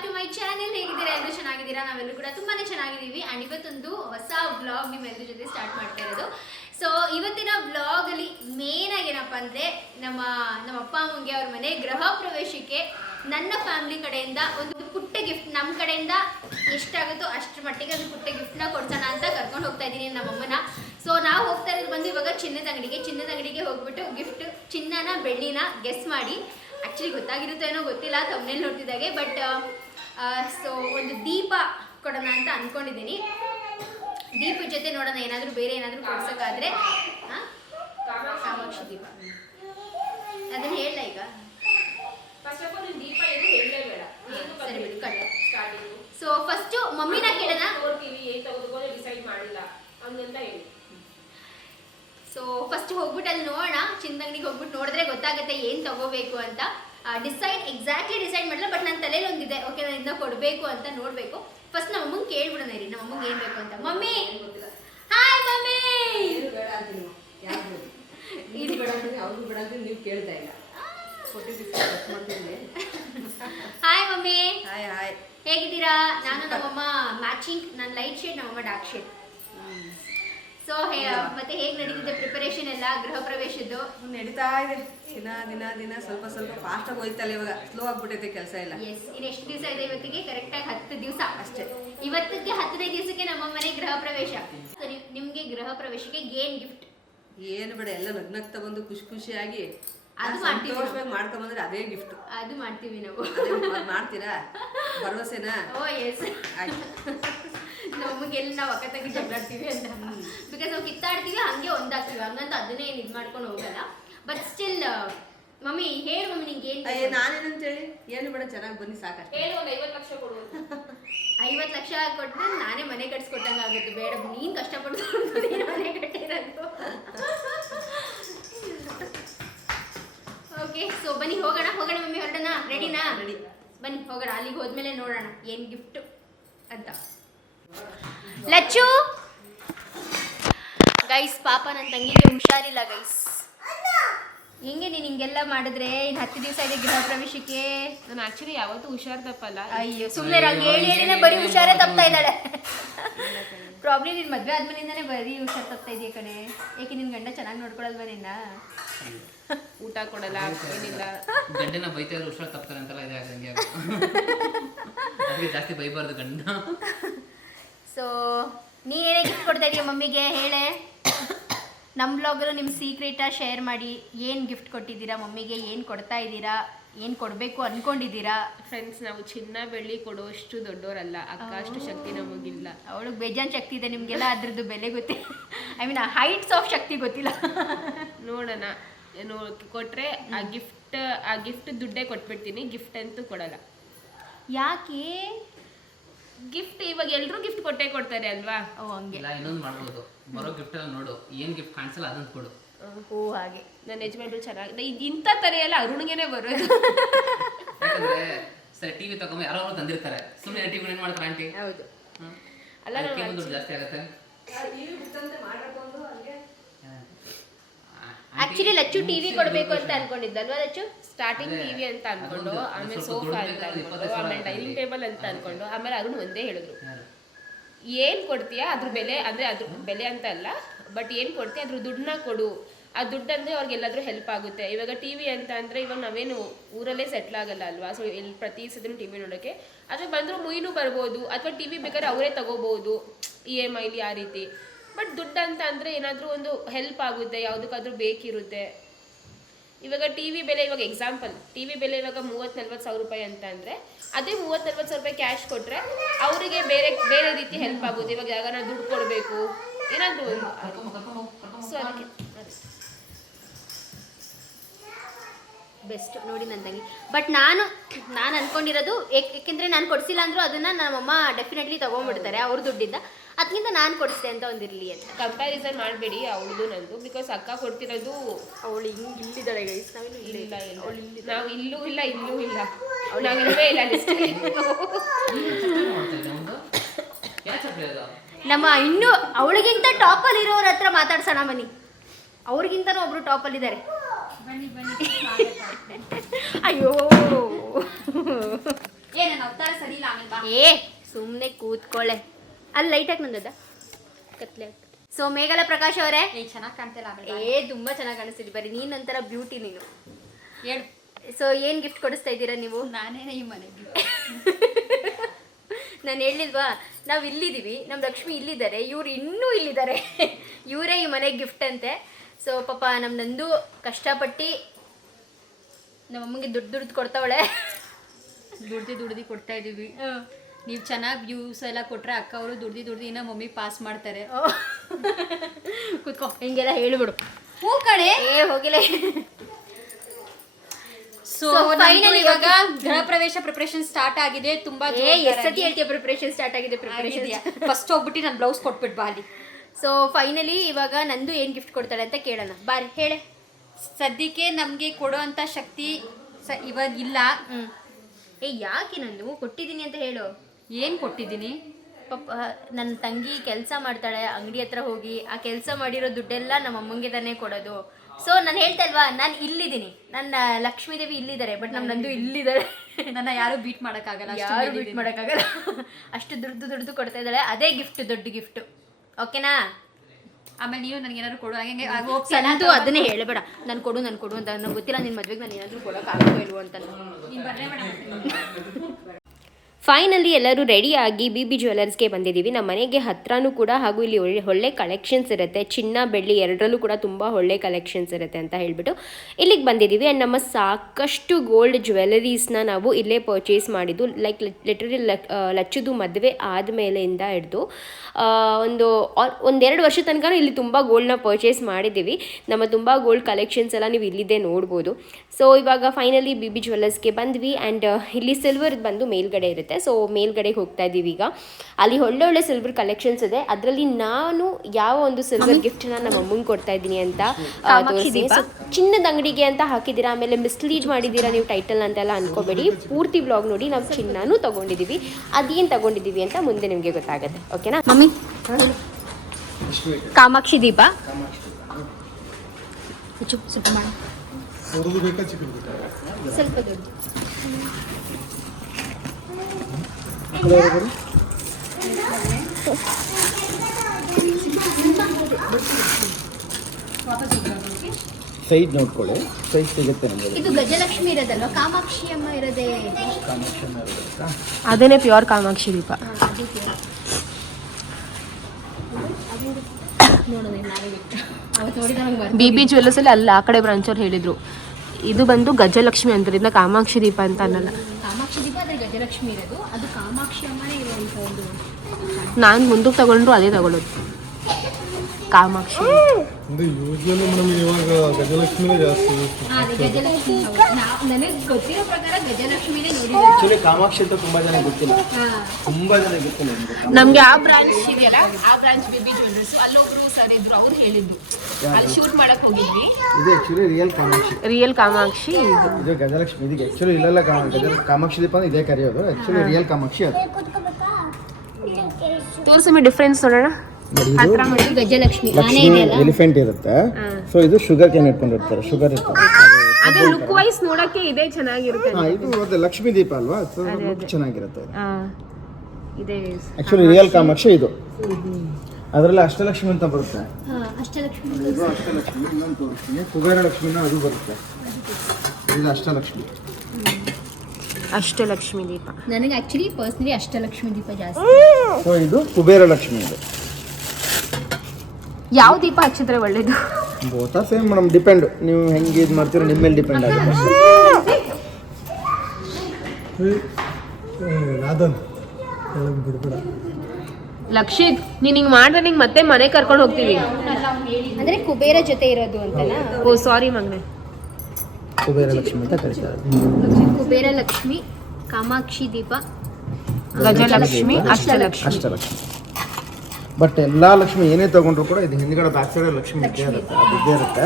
Back to my channel. ಹೇಗಿದ್ದೀರಾ? ಎಲ್ಲರೂ ಚೆನ್ನಾಗಿದ್ದೀರಾ? ನಾವೆಲ್ಲರೂ ಕೂಡ ತುಂಬಾನೇ ಚೆನ್ನಾಗಿದ್ದೀವಿ. ಅಂಡ್ ಇವತ್ತೊಂದು ಹೊಸ ವ್ಲಾಗ್ ನಿಮ್ಮೆಲ್ಲರ ಜೊತೆ ಸ್ಟಾರ್ಟ್ ಮಾಡ್ತಾ ಇರೋದು. ಸೊ ಇವತ್ತಿನ ವ್ಲಾಗ್ ಅಲ್ಲಿ ಮೇನ್ ಆಗಿ ಏನಪ್ಪಾ ಅಂದ್ರೆ ನಮ್ಮ ಅಪ್ಪ ಅಮ್ಮಂಗೆ ಅವ್ರ ಮನೆ ಗೃಹ ಪ್ರವೇಶಕ್ಕೆ ನನ್ನ ಫ್ಯಾಮಿಲಿ ಕಡೆಯಿಂದ ಒಂದು ಪುಟ್ಟ ಗಿಫ್ಟ್, ನಮ್ಮ ಕಡೆಯಿಂದ ಎಷ್ಟಾಗುತ್ತೋ ಅಷ್ಟರ ಮಟ್ಟಿಗೆ ಒಂದು ಪುಟ್ಟ ಗಿಫ್ಟ್ನ ಕೊಡ್ಸೋಣ ಅಂತ ಕರ್ಕೊಂಡು ಹೋಗ್ತಾ ಇದ್ದೀನಿ ನಮ್ಮಮ್ಮನ. ಸೊ ನಾವು ಹೋಗ್ತಾ ಇರೋದು ಬಂದು ಇವಾಗ ಚಿನ್ನದ ಅಂಗಡಿಗೆ ಹೋಗ್ಬಿಟ್ಟು ಗಿಫ್ಟ್ ಚಿನ್ನನ ಬೆಳ್ಳಿನ ಗೆಸ್ ಮಾಡಿ. ಆ್ಯಕ್ಚುಲಿ ಗೊತ್ತಾಗಿರುತ್ತೋ ಏನೋ ಗೊತ್ತಿಲ್ಲ ತಮ್ಮನೇಲಿ ನೋಡ್ತಿದ್ದಾಗೆ. ಬಟ್ ಸೊ ಒಂದು ದೀಪ ಕೊಡೋಣ ಅಂತ ಅಂದ್ಕೊಂಡಿದ್ದೀನಿ. ದೀಪದ ಜೊತೆ ನೋಡೋಣ ಏನಾದರೂ ಬೇರೆ ಏನಾದರೂ ಕೊಡ್ಸೋಕ್ಕಾದ್ರೆ. ಕಾಮಾಕ್ಷಿ ದೀಪ ಅದನ್ನು ಹೇಳ ಈಗ. ಸರಿ ಬಿಡಿ ಕಳ್ಳ. ಸೊ ಫಸ್ಟು ಮಮ್ಮಿನ ಕೇಳೋಣ. ಸೊ ಫಸ್ಟ್ ಹೋಗ್ಬಿಟ್ಟು ಅಲ್ಲಿ ನೋಡೋಣ, ಚಿನ್ನದಂಗಡಿಗೆ ಹೋಗ್ಬಿಟ್ಟು ನೋಡಿದ್ರೆ ಗೊತ್ತಾಗುತ್ತೆ ಏನು ತಗೋಬೇಕು ಅಂತ. ಎಕ್ಸಾಕ್ಟ್ಲಿ ಡಿಸೈಡ್ ಮಾಡಲ್ಲ, ಬಟ್ ನನ್ನ ತಲೆಯಲ್ಲಿ ಒಂದಿದೆ. ಓಕೆ, ನಾನು ಇದನ್ನ ಕೊಡಬೇಕು ಅಂತ ನೋಡಬೇಕು. ಫಸ್ಟ್ ನಮ್ಮ ಅಮ್ಮಂಗೆ ಕೇಳ್ಬಿಡೋಣ ರೀ, ನಮ್ಮ ಅಮ್ಮಂಗೆ ಏನು ಬೇಕು ಅಂತ. Mummy, hi mummy. Hi mummy. ಹೇಗಿದ್ದೀರಾ? ನಾನು ನಮ್ಮಮ್ಮ ಮ್ಯಾಚಿಂಗ್, ನಾನು ಲೈಟ್ ಶೇಡ್, ನಮ್ಮಮ್ಮ ಡಾರ್ಕ್ ಶೇಡ್. ಸೊ ಮತ್ತೆ ಹೇಗೆ ನಡೀತಿದೆ ಪ್ರಿಪರೇಷನ್ ಎಲ್ಲ ಗೃಹ ಪ್ರವೇಶದ್ದು? ನಡೀತಾ ಇದೆ. ದಿನ ಸ್ವಲ್ಪ ಫಾಸ್ಟ್ ಆಗಿ ಹೋಯ್ತಲ್ಲ, ಇವಾಗ ಸ್ಲೋ ಆಗ್ಬಿಟ್ಟೈತೆ ಕೆಲಸ ಎಲ್ಲ. ಎಸ್, ಇನ್ನು ಎಷ್ಟು ದಿವಸ ಇದೆ ಇವತ್ತಿಗೆ? ಕರೆಕ್ಟಾಗಿ 10 ದಿವಸ ಅಷ್ಟೇ. ಇವತ್ತಿಗೆ 10ನೇ ದಿವಸಕ್ಕೆ ನಮ್ಮ ಮನೆ ಗೃಹ ಪ್ರವೇಶ. ನಿಮ್ಗೆ ಗೃಹ ಪ್ರವೇಶಕ್ಕೆ ಏನ್ ಗಿಫ್ಟ್? ಏನು ಬೇಡ, ಎಲ್ಲ ನಗ್ನಗ್ತಾ ಬಂದು ಖುಷಿಯಾಗಿ ಅದು ಸಂತೋಷವಾಗಿ ಮಾಡ್ಕೊಂಬಂದ್ರೆ ಅದೇ ಗಿಫ್ಟ್. ಅದು ಮಾಡ್ತೀವಿ ನಾವು. ಮಾಡ್ತೀರಾ? ಭರವಸೆನಾ? ಓ ಎಸ್. ನಮಗೆಲ್ಲ ನಾವು ಅಕ್ಕ ತಂಗಿ ಜಗಳಾಡ್ತೀವಿ ಅಂತ. ಬಿಕಾಸ್ ನಾವು ಕಿತ್ತಾಡ್ತೀವಿ, ಹಂಗೆ ಒಂದಾಗ್ತೀವಿ, ಹಂಗಂತ ಅದನ್ನೇ ಏನು ಇದು ಮಾಡ್ಕೊಂಡು ಹೋಗಲ್ಲ. ಬಟ್ ಸ್ಟಿಲ್ ಮಮ್ಮಿ ಹೇಳು ಮಮ್ಮಿ, ನಿಂಗೆ ಏನು? ನಾನೇನಂತೇಳಿ ಏನು ಬೇಡ, ಚೆನ್ನಾಗಿ ಬನ್ನಿ ಸಾಕಷ್ಟು. ಹೇಳು, ಒಂದು 50 ಲಕ್ಷ ಕೊಡು. 50 ಲಕ್ಷ ಕೊಟ್ಟರೆ ನಾನೇ ಮನೆ ಕಟ್ಸ್ಕೊಟ್ಟಂಗೆ ಆಗುತ್ತೆ. ಬೇಡ, ನೀನು ಕಷ್ಟಪಟ್ಟು ಮನೆ ಕಟ್ಟಿರೋದು. ಓಕೆ, ಸೊ ಬನ್ನಿ ಹೋಗೋಣ ಮಮ್ಮಿ, ಹೊರಡೋಣ. ರೆಡಿನಾ? ರೆಡಿ. ಬನ್ನಿ ಹೋಗೋಣ. ಅಲ್ಲಿಗೆ ಹೋದ್ಮೇಲೆ ನೋಡೋಣ ಏನು ಗಿಫ್ಟ್ ಅಂತ. ಲಚ್ಚು ಗೈಸ್, ಪಾಪ ನನ್ನ ತಂಗಿಗೆ ಹುಷಾರಿಲ್ಲ ಗೈಸ್. ಹೆಂಗೆ ನೀನು ಹಿಂಗೆಲ್ಲ ಮಾಡಿದ್ರೆ? ಇನ್ನು 10 ದಿವಸ ಇದೆ ಗೃಹ ಪ್ರವೇಶಕ್ಕೆ. ನಾನು ಆಕ್ಚುಲಿ ಯಾವತ್ತೂ ಹುಷಾರ್ ತಪ್ಪಲ್ಲ. ಅಯ್ಯೋ, ಸುಮ್ಮನೆ ಹೇಳಿನೇ ಬರೀ ಹುಷಾರೇ ತಪ್ತಾ ಇದ್ದಾಳೆ. ಪ್ರಾಬ್ಲಮ್ ನಿನ್ನ ಮದುವೆ ಆದ್ಮೇಲಿಂದಾನೇ ಬರೀ ಹುಷಾರ್ ತಪ್ತಾ ಇದೆಯಾ ಕಣೆ. ಏಕೆ ನಿನ್ನ ಗಂಡ ಚೆನ್ನಾಗಿ ನೋಡ್ಕೊಳಲ್ವ ನಿನ್ನ? ಊಟ ಕೊಡಲ್ಲ, ಏನಿಲ್ಲ. ಗಂಡನ ಬೈತಾರೆ, ಹುಷಾರ್ ತಪ್ತಾರೆ ಅಂತೆಲ್ಲ ಇದೆ. ಹಂಗೆ ಅದಕ್ಕೆ ಜಾಸ್ತಿ ಬೈಬಾರ್ದು ಗಂಡ. ಸೊ ನೀನೇನೇ ಗಿಫ್ಟ್ ಕೊಡ್ತಾ ಇದೀಯ ಮಮ್ಮಿಗೆ ಹೇಳೆ. ನಮ್ಮ ಬ್ಲಾಗಲ್ಲೂ ನಿಮ್ಮ ಸೀಕ್ರೆಟ ಶೇರ್ ಮಾಡಿ. ಏನು ಗಿಫ್ಟ್ ಕೊಟ್ಟಿದ್ದೀರಾ ಮಮ್ಮಿಗೆ? ಏನು ಕೊಡ್ತಾ ಇದ್ದೀರಾ? ಏನು ಕೊಡಬೇಕು ಅಂದ್ಕೊಂಡಿದ್ದೀರಾ? ಫ್ರೆಂಡ್ಸ್, ನಾವು ಚಿನ್ನ ಬೆಳ್ಳಿ ಕೊಡುವಷ್ಟು ದೊಡ್ಡವರಲ್ಲ. ಅಕ್ಕ ಅಷ್ಟು ಶಕ್ತಿ ನಮಗಿಲ್ಲ. ಅವಳಿಗೆ ಬೇಜಾನ್ ಶಕ್ತಿ ಇದೆ, ನಿಮಗೆಲ್ಲ ಅದ್ರದ್ದು ಬೆಲೆ ಗೊತ್ತಿಲ್ಲ. ಐ ಮೀನ್ ಹೈಟ್ಸ್ ಆಫ್ ಶಕ್ತಿ ಗೊತ್ತಿಲ್ಲ. ನೋಡೋಣ, ಏನು ಕೊಟ್ಟರೆ ಆ ಗಿಫ್ಟ್ ದುಡ್ಡೇ ಕೊಟ್ಬಿಡ್ತೀನಿ. ಗಿಫ್ಟ್ ಅಂತೂ ಕೊಡಲ್ಲ. ಯಾಕೆ? ಗಿಫ್ಟ್ ಇವಾಗ ಎಲ್ಲರೂ ಗಿಫ್ಟ್ ಕೊಟ್ಟೇ ಕೊಡ್ತಾರೆ ಅಲ್ವಾ? ಓ ಹಂಗೆ. ಇಲ್ಲ, ಇನ್ನೊಂದು ಮಾಡ್ಬೋದು. ಬರೋ ಗಿಫ್ಟ್ ಎಲ್ಲ ನೋಡು, ಏನು ಗಿಫ್ಟ್ ಕಾಣಿಸಲ್ಲ ಅದನ್ನ ಕೊಡು. ಓ ಹಾಗೆ. ನನ್ನ ಯಜಮಾನ್ರು ಚೆನ್ನಾಗಿ ಇಂಥ ಥರ ಎಲ್ಲ ಅರುಣ್ಗೆನೆ ಬರೋದು. ಯಾಕಂದ್ರೆ ಸರಿ, ಟಿವಿ ತಗೊಂಡು ಯಾರೋ ತಂದಿರ್ತಾರೆ, ಸುಮ್ಮನೆ ಟಿವಿ ಏನು ಮಾಡ್ತಾರೆ ಆಂಟಿ? ಹೌದು. ಅಲ್ಲ, ದುಡ್ಡು ಜಾಸ್ತಿ ಆಗುತ್ತೆ. ಆಕ್ಚುಲಿ ಲಚ್ಚು ಟಿವಿ ಕೊಡಬೇಕು ಅಂತ ಅನ್ಕೊಂಡಿದ್ದಲ್ವಾ ಲಚ್ಚು? ಸ್ಟಾರ್ಟಿಂಗ್ ಟಿವಿ ಅಂತ ಅನ್ಕೊಂಡು, ಆಮೇಲೆ ಸೋಫಾ ಅಂತ ಅನ್ಕೊಂಡು, ಆಮೇಲೆ ಡೈನಿಂಗ್ ಟೇಬಲ್ ಅಂತ ಅನ್ಕೊಂಡು, ಆಮೇಲೆ ಅರುಣ್ ಒಂದೇ ಹೇಳಿದ್ರು, ಏನು ಕೊಡ್ತೀಯಾ ಅದ್ರ ಬೆಲೆ, ಅಂದರೆ ಅದ್ರ ಬೆಲೆ ಅಂತ ಅಲ್ಲ, ಬಟ್ ಏನು ಕೊಡ್ತೀಯ ಅದ್ರ ದುಡ್ಡನ್ನ ಕೊಡು. ಆ ದುಡ್ಡು ಅಂದರೆ ಅವ್ರಿಗೆಲ್ಲಾದ್ರೂ ಹೆಲ್ಪ್ ಆಗುತ್ತೆ. ಇವಾಗ ಟಿವಿ ಅಂತ ಅಂದರೆ ಇವಾಗ ನಾವೇನು ಊರಲ್ಲೇ ಸೆಟ್ಲ್ ಆಗಲ್ಲ ಅಲ್ವಾ? ಸೊ ಇಲ್ಲಿ ಪ್ರತಿ ಸದನು ಟಿವಿ ನೋಡೋಕ್ಕೆ, ಅಥವಾ ಬಂದರೂ ಮುಯಿನೂ ಬರ್ಬೋದು, ಅಥವಾ ಟಿವಿ ಬೇಕಾದ್ರೆ ಅವರೇ ತಗೋಬೋದು EMI ಆ ರೀತಿ. ಬಟ್ ದುಡ್ಡು ಅಂತ ಅಂದರೆ ಏನಾದರೂ ಒಂದು ಹೆಲ್ಪ್ ಆಗುತ್ತೆ, ಯಾವುದಕ್ಕಾದ್ರೂ ಬೇಕಿರುತ್ತೆ. ಇವಾಗ ಟಿವಿ ಬೆಲೆ, ಇವಾಗ ಎಕ್ಸಾಂಪಲ್ ಟಿವಿ ಬೆಲೆ ಇವಾಗ 30-40 ಸಾವಿರ ರೂಪಾಯಿ ಅಂತ ಅಂದರೆ, ಅದೇ 30-40 ಸಾವಿರ ರೂಪಾಯಿ ಕ್ಯಾಶ್ ಕೊಟ್ಟರೆ ಅವರಿಗೆ ಬೇರೆ ರೀತಿ ಹೆಲ್ಪ್ ಆಗುತ್ತೆ. ಇವಾಗ ಯಾವಾಗ ನಾವು ದುಡ್ಡು ಕೊಡಬೇಕು ಏನಾದರೂ ಒಂದು. ಸೊ ಅದಕ್ಕೆ ಬೆಸ್ಟ್ ನೋಡಿ ನನ್ನ ತಂಗಿ. ಬಟ್ ನಾನು ಅಂದ್ಕೊಂಡಿರೋದು, ಏಕೆಂದರೆ ನಾನು ಕೊಡಿಸಿಲ್ಲ ಅಂದರೂ ಅದನ್ನು ನಮ್ಮಮ್ಮ ಡೆಫಿನೆಟ್ಲಿ ತೊಗೊಂಡ್ಬಿಡ್ತಾರೆ ಅವ್ರ ದುಡ್ಡಿಂದ. ಅದಕ್ಕಿಂತ ನಾನು ಕೊಡಿಸ್ದೆ ಅಂತ ಒಂದಿರಲಿ ಅಂತ. ಕಂಪ್ಯಾರಿಸನ್ ಮಾಡಬೇಡಿ ಅವಳದು ನಂದು. ಬಿಕಾಸ್ ಅಕ್ಕ ಕೊಡ್ತಿರೋದು, ಅವಳು ಹಿಂಗೆ ಇಲ್ಲಿದ್ದಾಳೆ ಗೈಸ್. ನಾವು ಇಲ್ಲೂ ಇಲ್ಲ ನಾವಿಲ್ಲವೇ ಇಲ್ಲ ಲಿಸ್ಟಲ್ಲಿ. ನಮ್ಮ ಇನ್ನೂ ಅವಳಿಗಿಂತ ಟಾಪಲ್ಲಿ ಇರೋರ ಹತ್ರ ಮಾತಾಡ್ಸೋಣ ಬನ್ನಿ. ಅವ್ರಿಗಿಂತನೂ ಒಬ್ರು ಟಾಪಲ್ಲಿದ್ದಾರೆ. ಅಯ್ಯೋ ನನ್ನ ಅವತಾರ ಸರಿ ಇಲ್ಲ ಆಮೇಲೆ ಬಾ. ಏ ಸುಮ್ಮನೆ ಕೂತ್ಕೊಳ್ಳೆ. ಅಲ್ಲಿ ಲೈಟಾಗಿ ನಂದದ ಕತ್ಲೆ. ಸೊ ಮೇಘಲ ಪ್ರಕಾಶ್ ಅವರೇ, ಚೆನ್ನಾಗಿ ಕಾಣ್ತಿಲ್ಲ ಆಮೇಲೆ ತುಂಬಾ ಚೆನ್ನಾಗಿ ಕಾಣಿಸ್ತಿದ್ವಿ. ಬರೀ ನೀನ್ ನಂತರ ಬ್ಯೂಟಿ ನೀನು. ಹೇಳು. ಸೊ ಏನ್ ಗಿಫ್ಟ್ ಕೊಡಿಸ್ತಾ ಇದ್ದೀರಾ ನೀವು? ನಾನೇನೆ ಈ ಮನೆಗೆ. ನಾನು ಹೇಳಿಲ್ವಾ, ನಾವು ಇಲ್ಲಿದ್ದೀವಿ, ನಮ್ಮ ಲಕ್ಷ್ಮಿ ಇಲ್ಲಿದ್ದಾರೆ, ಇವ್ರು ಇನ್ನೂ ಇಲ್ಲಿದ್ದಾರೆ. ಇವರೇ ಈ ಮನೆಗೆ ಗಿಫ್ಟ್ ಅಂತೆ. ಸೊ ಪಾಪ ನಮ್ಮ ನಂದು ಕಷ್ಟಪಟ್ಟು ನಮ್ಮಮ್ಮಗೆ ದುಡ್ಡು ಕೊಡ್ತಾವಳೆ. ದುಡ್ದು ಕೊಡ್ತಾ ಇದೀವಿ. ನೀವು ಚೆನ್ನಾಗಿ ವ್ಯೂಸ್ ಎಲ್ಲ ಕೊಟ್ರೆ ಅಕ್ಕ ಅವರು ದುಡ್ದು ಇನ್ನ ಮಮ್ಮಿ ಪಾಸ್ ಮಾಡ್ತಾರೆ. ಕೂತ್ಕೋ, ಹಿಂಗೆಲ್ಲ ಹೇಳ್ಬಿಡು. ಹೂ ಕಣೆ. ಹೋಗಿಲ್ಲ. ಸೊ ಫೈನಲ್ ಇವಾಗ ಗೃಹ ಪ್ರವೇಶ ಪ್ರಿಪರೇಷನ್ ಸ್ಟಾರ್ಟ್ ಆಗಿದೆ. ತುಂಬಾ ಎಷ್ಟತಿ ಹೇಳ್ತೀಯ ಪ್ರಿಪರೇಷನ್ ಸ್ಟಾರ್ಟ್ ಆಗಿದೆ? ಪ್ರಿಪರೇಷನ್ ಫಸ್ಟ್ ಹೋಗ್ಬಿಟ್ಟು ನಾನು ಬ್ಲೌಸ್ ಕೊಟ್ಬಿಟ್ಟು ಬಾ ಅಲ್ಲಿ. ಸೊ ಫೈನಲಿ ಇವಾಗ ನಂದು ಏನು ಗಿಫ್ಟ್ ಕೊಡ್ತಾಳೆ ಅಂತ ಕೇಳೋಣ. ಬಾರಿ ಹೇಳೆ. ಸದ್ಯಕ್ಕೆ ನಮಗೆ ಕೊಡೋ ಅಂತ ಶಕ್ತಿ ಇವಾಗ ಇಲ್ಲ. ಯಾಕೆ ನಂದು ಕೊಟ್ಟಿದ್ದೀನಿ ಅಂತ ಹೇಳು. ಏನು ಕೊಟ್ಟಿದ್ದೀನಿ? ಪಾಪ ನನ್ನ ತಂಗಿ ಕೆಲಸ ಮಾಡ್ತಾಳೆ ಅಂಗಡಿ ಹತ್ರ ಹೋಗಿ, ಆ ಕೆಲಸ ಮಾಡಿರೋ ದುಡ್ಡೆಲ್ಲ ನಮ್ಮ ಅಮ್ಮಂಗೆ ತಾನೇ ಕೊಡೋದು. ಸೊ ನಾನು ಹೇಳ್ತಾ ಇಲ್ವಾ, ನಾನು ಇಲ್ಲಿದ್ದೀನಿ, ನನ್ನ ಲಕ್ಷ್ಮೀದೇವಿ ಇಲ್ಲಿದ್ದಾರೆ, ಬಟ್ ನಮ್ಮ ನಂದು ಇಲ್ಲಿದ್ದಾರೆ. ನನ್ನ ಯಾರು ಬೀಟ್ ಮಾಡೋಕ್ಕಾಗಲ್ಲ, ಯಾರು ಬೀಟ್ ಮಾಡೋಕ್ಕಾಗಲ್ಲ. ಅಷ್ಟು ದುಡ್ಡು ಕೊಡ್ತಾ ಇದ್ದಾಳೆ. ಅದೇ ಗಿಫ್ಟ್, ದೊಡ್ಡ ಗಿಫ್ಟ್. ಓಕೆನಾ? ಆಮೇಲೆ ನೀವು ನನಗೆ ಏನಾದ್ರು ಕೊಡು. ಹಂಗೆ ಸಂತು ಅದನ್ನೇ ಹೇಳಬೇಡ, ನಾನು ಕೊಡು ಅಂತ. ನನಗೆ ಗೊತ್ತಿಲ್ಲ ನಿನ್ನ ಮದುವೆಗೆ ನಾನು ಏನಾದರೂ ಕೊಡೋಕ್ಕಾಗೋ ಇಲ್ವೋ ಅಂತ. ನೀನು ಬರಲೇ ಮೇಡಮ್. ಫೈನಲಿ ಎಲ್ಲರೂ ರೆಡಿಯಾಗಿ BB ಜ್ಯುವೆಲರ್ಸ್ಗೆ ಬಂದಿದ್ದೀವಿ. ನಮ್ಮ ಮನೆಗೆ ಹತ್ರನೂ ಕೂಡ, ಹಾಗೂ ಇಲ್ಲಿ ಒಳ್ಳೆ ಕಲೆಕ್ಷನ್ಸ್ ಇರುತ್ತೆ. ಚಿನ್ನ ಬೆಳ್ಳಿ ಎರಡರಲ್ಲೂ ಕೂಡ ತುಂಬ ಒಳ್ಳೆ ಕಲೆಕ್ಷನ್ಸ್ ಇರುತ್ತೆ ಅಂತ ಹೇಳಿಬಿಟ್ಟು ಇಲ್ಲಿಗೆ ಬಂದಿದ್ದೀವಿ. ಆ್ಯಂಡ್ ನಮ್ಮ ಸಾಕಷ್ಟು ಗೋಲ್ಡ್ ಜ್ಯುವೆಲರೀಸ್ನ ನಾವು ಇಲ್ಲೇ ಪರ್ಚೇಸ್ ಮಾಡಿದ್ದು. ಲೈಕ್ ಲಿಟ್ರಲಿ ಲಚ್ಚದು ಮದುವೆ ಆದಮೇಲೆಯಿಂದ ಹಿಡಿದು ಒಂದೆರಡು ವರ್ಷ ತನಕ ಇಲ್ಲಿ ತುಂಬ ಗೋಲ್ಡ್ನ ಪರ್ಚೇಸ್ ಮಾಡಿದ್ದೀವಿ. ನಮ್ಮ ತುಂಬ ಗೋಲ್ಡ್ ಕಲೆಕ್ಷನ್ಸ್ ಎಲ್ಲ ನೀವು ಇಲ್ಲಿದ್ದೇ ನೋಡ್ಬೋದು. ಸೊ ಇವಾಗ ಫೈನಲಿ BB ಜ್ಯುವೆಲರ್ಸ್ಗೆ ಬಂದ್ವಿ. ಆ್ಯಂಡ್ ಇಲ್ಲಿ ಸಿಲ್ವರ್ ಬಂದು ಮೇಲ್ಗಡೆ ಇರುತ್ತೆ. ಸೊ ಮೇಲ್ಗಡೆಗೆ ಹೋಗ್ತಾ ಇದ್ದೀವಿ ಈಗ. ಅಲ್ಲಿ ಒಳ್ಳೆ ಸಿಲ್ವರ್ ಕಲೆಕ್ಷನ್ಸ್ ಇದೆ. ಅದರಲ್ಲಿ ನಾನು ಯಾವ ಒಂದು ಸಿಲ್ವರ್ ಗಿಫ್ಟ್ನ ನಮ್ಮ ಅಮ್ಮಂಗೆ ಕೊಡ್ತಾ ಇದ್ದೀನಿ ಅಂತ ತೋರಿಸಿ. ಸೊ ಚಿನ್ನದ ಅಂಗಡಿಗೆ ಅಂತ ಹಾಕಿದ್ದೀರಾ, ಆಮೇಲೆ ಮಿಸ್ಲೀಡ್ ಮಾಡಿದ್ದೀರಾ ನೀವು ಟೈಟಲ್ ಅಂತೆಲ್ಲ ಅನ್ಕೋಬೇಡಿ. ಪೂರ್ತಿ ಬ್ಲಾಗ್ ನೋಡಿ. ನಾವು ಚಿನ್ನನೂ ತಗೊಂಡಿದ್ದೀವಿ. ಅದೇನು ತಗೊಂಡಿದ್ದೀವಿ ಅಂತ ಮುಂದೆ ನಿಮಗೆ ಗೊತ್ತಾಗುತ್ತೆ. ಓಕೆನಾ ಮಮ್ಮಿ? ಕಾಮಾಕ್ಷಿ ದೀಪ ಸ್ವಲ್ಪ ದೊಡ್ಡ. ಸೈಜ್ ನೋಡ್ಕೊಳ್ಳಿ, ಸೈಜ್ ಸಿಗುತ್ತೆ ನಮಗೆ. ಇದು ಗಜಲಕ್ಷ್ಮಿ ಇರೋದಲ್ವ? ಕಾಮಾಕ್ಷಿ ಅಮ್ಮ ಇರೋದೇ ಕಾಮಾಕ್ಷಿ ಅಮ್ಮ ಇರೋದಾ? ಅದೇನೇ ಪ್ಯೂರ್ ಕಾಮಾಕ್ಷಿ ದೀಪ. BB ಜ್ಯುವೆಲರ್ಸ್ ಅಲ್ಲಿ ಅಲ್ಲ, ಆ ಕಡೆ ಬ್ರಾಂಚವ್ರು ಹೇಳಿದ್ರು ಇದು ಬಂದು ಗಜಲಕ್ಷ್ಮಿ ಅಂತ, ಇದನ್ನ ಕಾಮಾಕ್ಷಿ ದೀಪ ಅಂತ ಅನ್ನಲ್ಲ. ಕಾಮಾಕ್ಷಿ ದೀಪ ಅದ್ರ ಗಜಲಕ್ಷ್ಮಿ ಇರೋದು, ಅದು ಕಾಮಾಕ್ಷಿ ಅಮ್ಮನೇ ಇರುವಂತ ಒಂದು. ನಾನು ಮುಂದಕ್ಕೆ ತಗೊಂಡ್ರು ಅದೇ ತಗೊಳ್ಳೋದು, ಕಾಮಾಕ್ಷಿ. ಅಂದ್ರೆ ಯೂಶುವಲಿ ಮೇಡಮ್ ಇವಾಗ ಗಜಲಕ್ಷ್ಮಿನೇ ಜಾಸ್ತಿ. ಗಜಲಕ್ಷ್ಮಿ ನನಗೆ ಗೊತ್ತಿರೋ ಪ್ರಕಾರ ಗಜಲಕ್ಷ್ಮಿನೇ ನೋಡಿದ್ರೆ. ಆಕ್ಚುಲಿ ಕಾಮಾಕ್ಷಿ ಅಂತ ತುಂಬಾ ಜನ ಗೊತ್ತಿಲ್ಲ, ತುಂಬಾ ಜನ ಗೊತ್ತಿಲ್ಲ. ನಮ್ಗೆ ಆ ಬ್ರಾಂಚ್ ಇದೆಯಲ್ಲ, ಆ ಬ್ರಾಂಚ್ BB ಜ್ಯುವೆಲರ್ಸ್, ಅಲ್ಲೊಬ್ರು ಸರ್ ಇದ್ರು, ಅವ್ರು ಹೇಳಿದ್ರು. ಅಲ್ಲಿ ಶೂಟ್ ಮಾಡಕ್ ಹೋಗಿದ್ವಿ. ಇದು actually real Kamakshi. Real Kamakshi ಇದು ಗಜಲಕ್ಷ್ಮಿ. ಇದಕ್ಕೆ ಆಕ್ಚುಲಿ ಇಲ್ಲೆಲ್ಲ ಕಾಮಾಕ್ಷಿ ದೀಪ ಅಂದ್ರೆ ಇದೇ ಕರೆಯೋದು. ಆಕ್ಚುಲಿ ರಿಯಲ್ ಕಾಮಾಕ್ಷಿ ಅದು. ತೋರ್ಸಮಿ ಡಿಫ್ರೆನ್ಸ್ ನೋಡೋಣ. ಗಜಲಕ್ಷ್ಮಿ ಎಲಿಫೆಂಟ್ ಇರುತ್ತೆ. ಸೊ ಇದು ಶುಗರ್ ಕ್ಯಾನ್ ಇಟ್ಕೊಂಡಿರ್ತಾರೆ, ಶುಗರ್ ಇರ್ತದೆ. ಅದೇ ಲುಕ್ ವೈಸ್ ನೋಡಕ್ಕೆ ಇದೇ ಚೆನ್ನಾಗಿರುತ್ತೆ. ಇದು ಮತ್ತೆ ಲಕ್ಷ್ಮೀ ದೀಪ ಅಲ್ವಾ, ಸೊ ಲುಕ್ ಚೆನ್ನಾಗಿರುತ್ತೆ. ಇದೆ ಆಕ್ಚುಲಿ ರಿಯಲ್ ಕಾಮಾಕ್ಷಿ ಇದು. ಅದರಲ್ಲಿ ಅಷ್ಟಲಕ್ಷ್ಮಿ ಅಂತ ಬರುತ್ತೆ. ಅಷ್ಟಲಕ್ಷ್ಮಿ, ಇದು ಅಷ್ಟಲಕ್ಷ್ಮಿ. ಇನ್ನೊಂದು ತೋರಿಸ್ತೀನಿ, ಕುಬೇರ ಲಕ್ಷ್ಮಿನ ಅದು ಬರುತ್ತೆ. ಇದು ಅಷ್ಟಲಕ್ಷ್ಮಿ. ಅಷ್ಟಲಕ್ಷ್ಮಿ ದೀಪ ನನಗೆ ಆಕ್ಚುಲಿ ಪರ್ಸನಲಿ ಅಷ್ಟಲಕ್ಷ್ಮಿ ದೀಪ ಜಾಸ್ತಿ. ಸೊ ಇದು ಕುಬೇರ ಲಕ್ಷ್ಮಿ. ಇದು ಯಾವ ದೀಪ ಹಚ್ಚಿದ್ರೆ ಒಳ್ಳೇದು? ಬೋತಾ ಸೇಮ್ ಮೇಡಮ್, ಡಿಪೆಂಡ್ ನೀವು ಹೆಂಗೆ ಇದು ಮಾಡ್ತೀರೋ ನಿಮ್ಮ ಮೇಲೆ ಡಿಪೆಂಡ್ ಆಗುತ್ತೆ. ಲಕ್ಷಿತ್, ನೀನು ಹಿಂಗೆ ಮಾಡಿದ್ರೆ ನಿಂಗೆ ಮತ್ತೆ ಮನೆ ಕರ್ಕೊಂಡು ಹೋಗ್ತೀವಿ. ಅಂದ್ರೆ ಕುಬೇರ ಜೊತೆ ಇರೋದು ಅಂತಲ್ಲ? ಓ ಸಾರಿ ಮಗನೆ. ಕುಬೇರ ಲಕ್ಷ್ಮಿ ಅಂತ ಕರೀತಾರೆ. ಕುಬೇರ ಲಕ್ಷ್ಮಿ, ಕಾಮಾಕ್ಷಿ ದೀಪ, ಗಜಲಕ್ಷ್ಮಿ, ಅಷ್ಟಲಕ್ಷ್ಮಿ. ಬಟ್ ಎಲ್ಲ ಲಕ್ಷ್ಮಿ ಏನೇ ತಗೊಂಡ್ರು ಕೂಡ ಇದು ಹಿಂದ್ಗಡೆ ಬ್ಯಾಕ್ ಸೈಡ್ ಲಕ್ಷ್ಮಿ ಇದ್ದೇ ಇರುತ್ತೆ, ಅದು ಇದ್ದೇ ಇರುತ್ತೆ.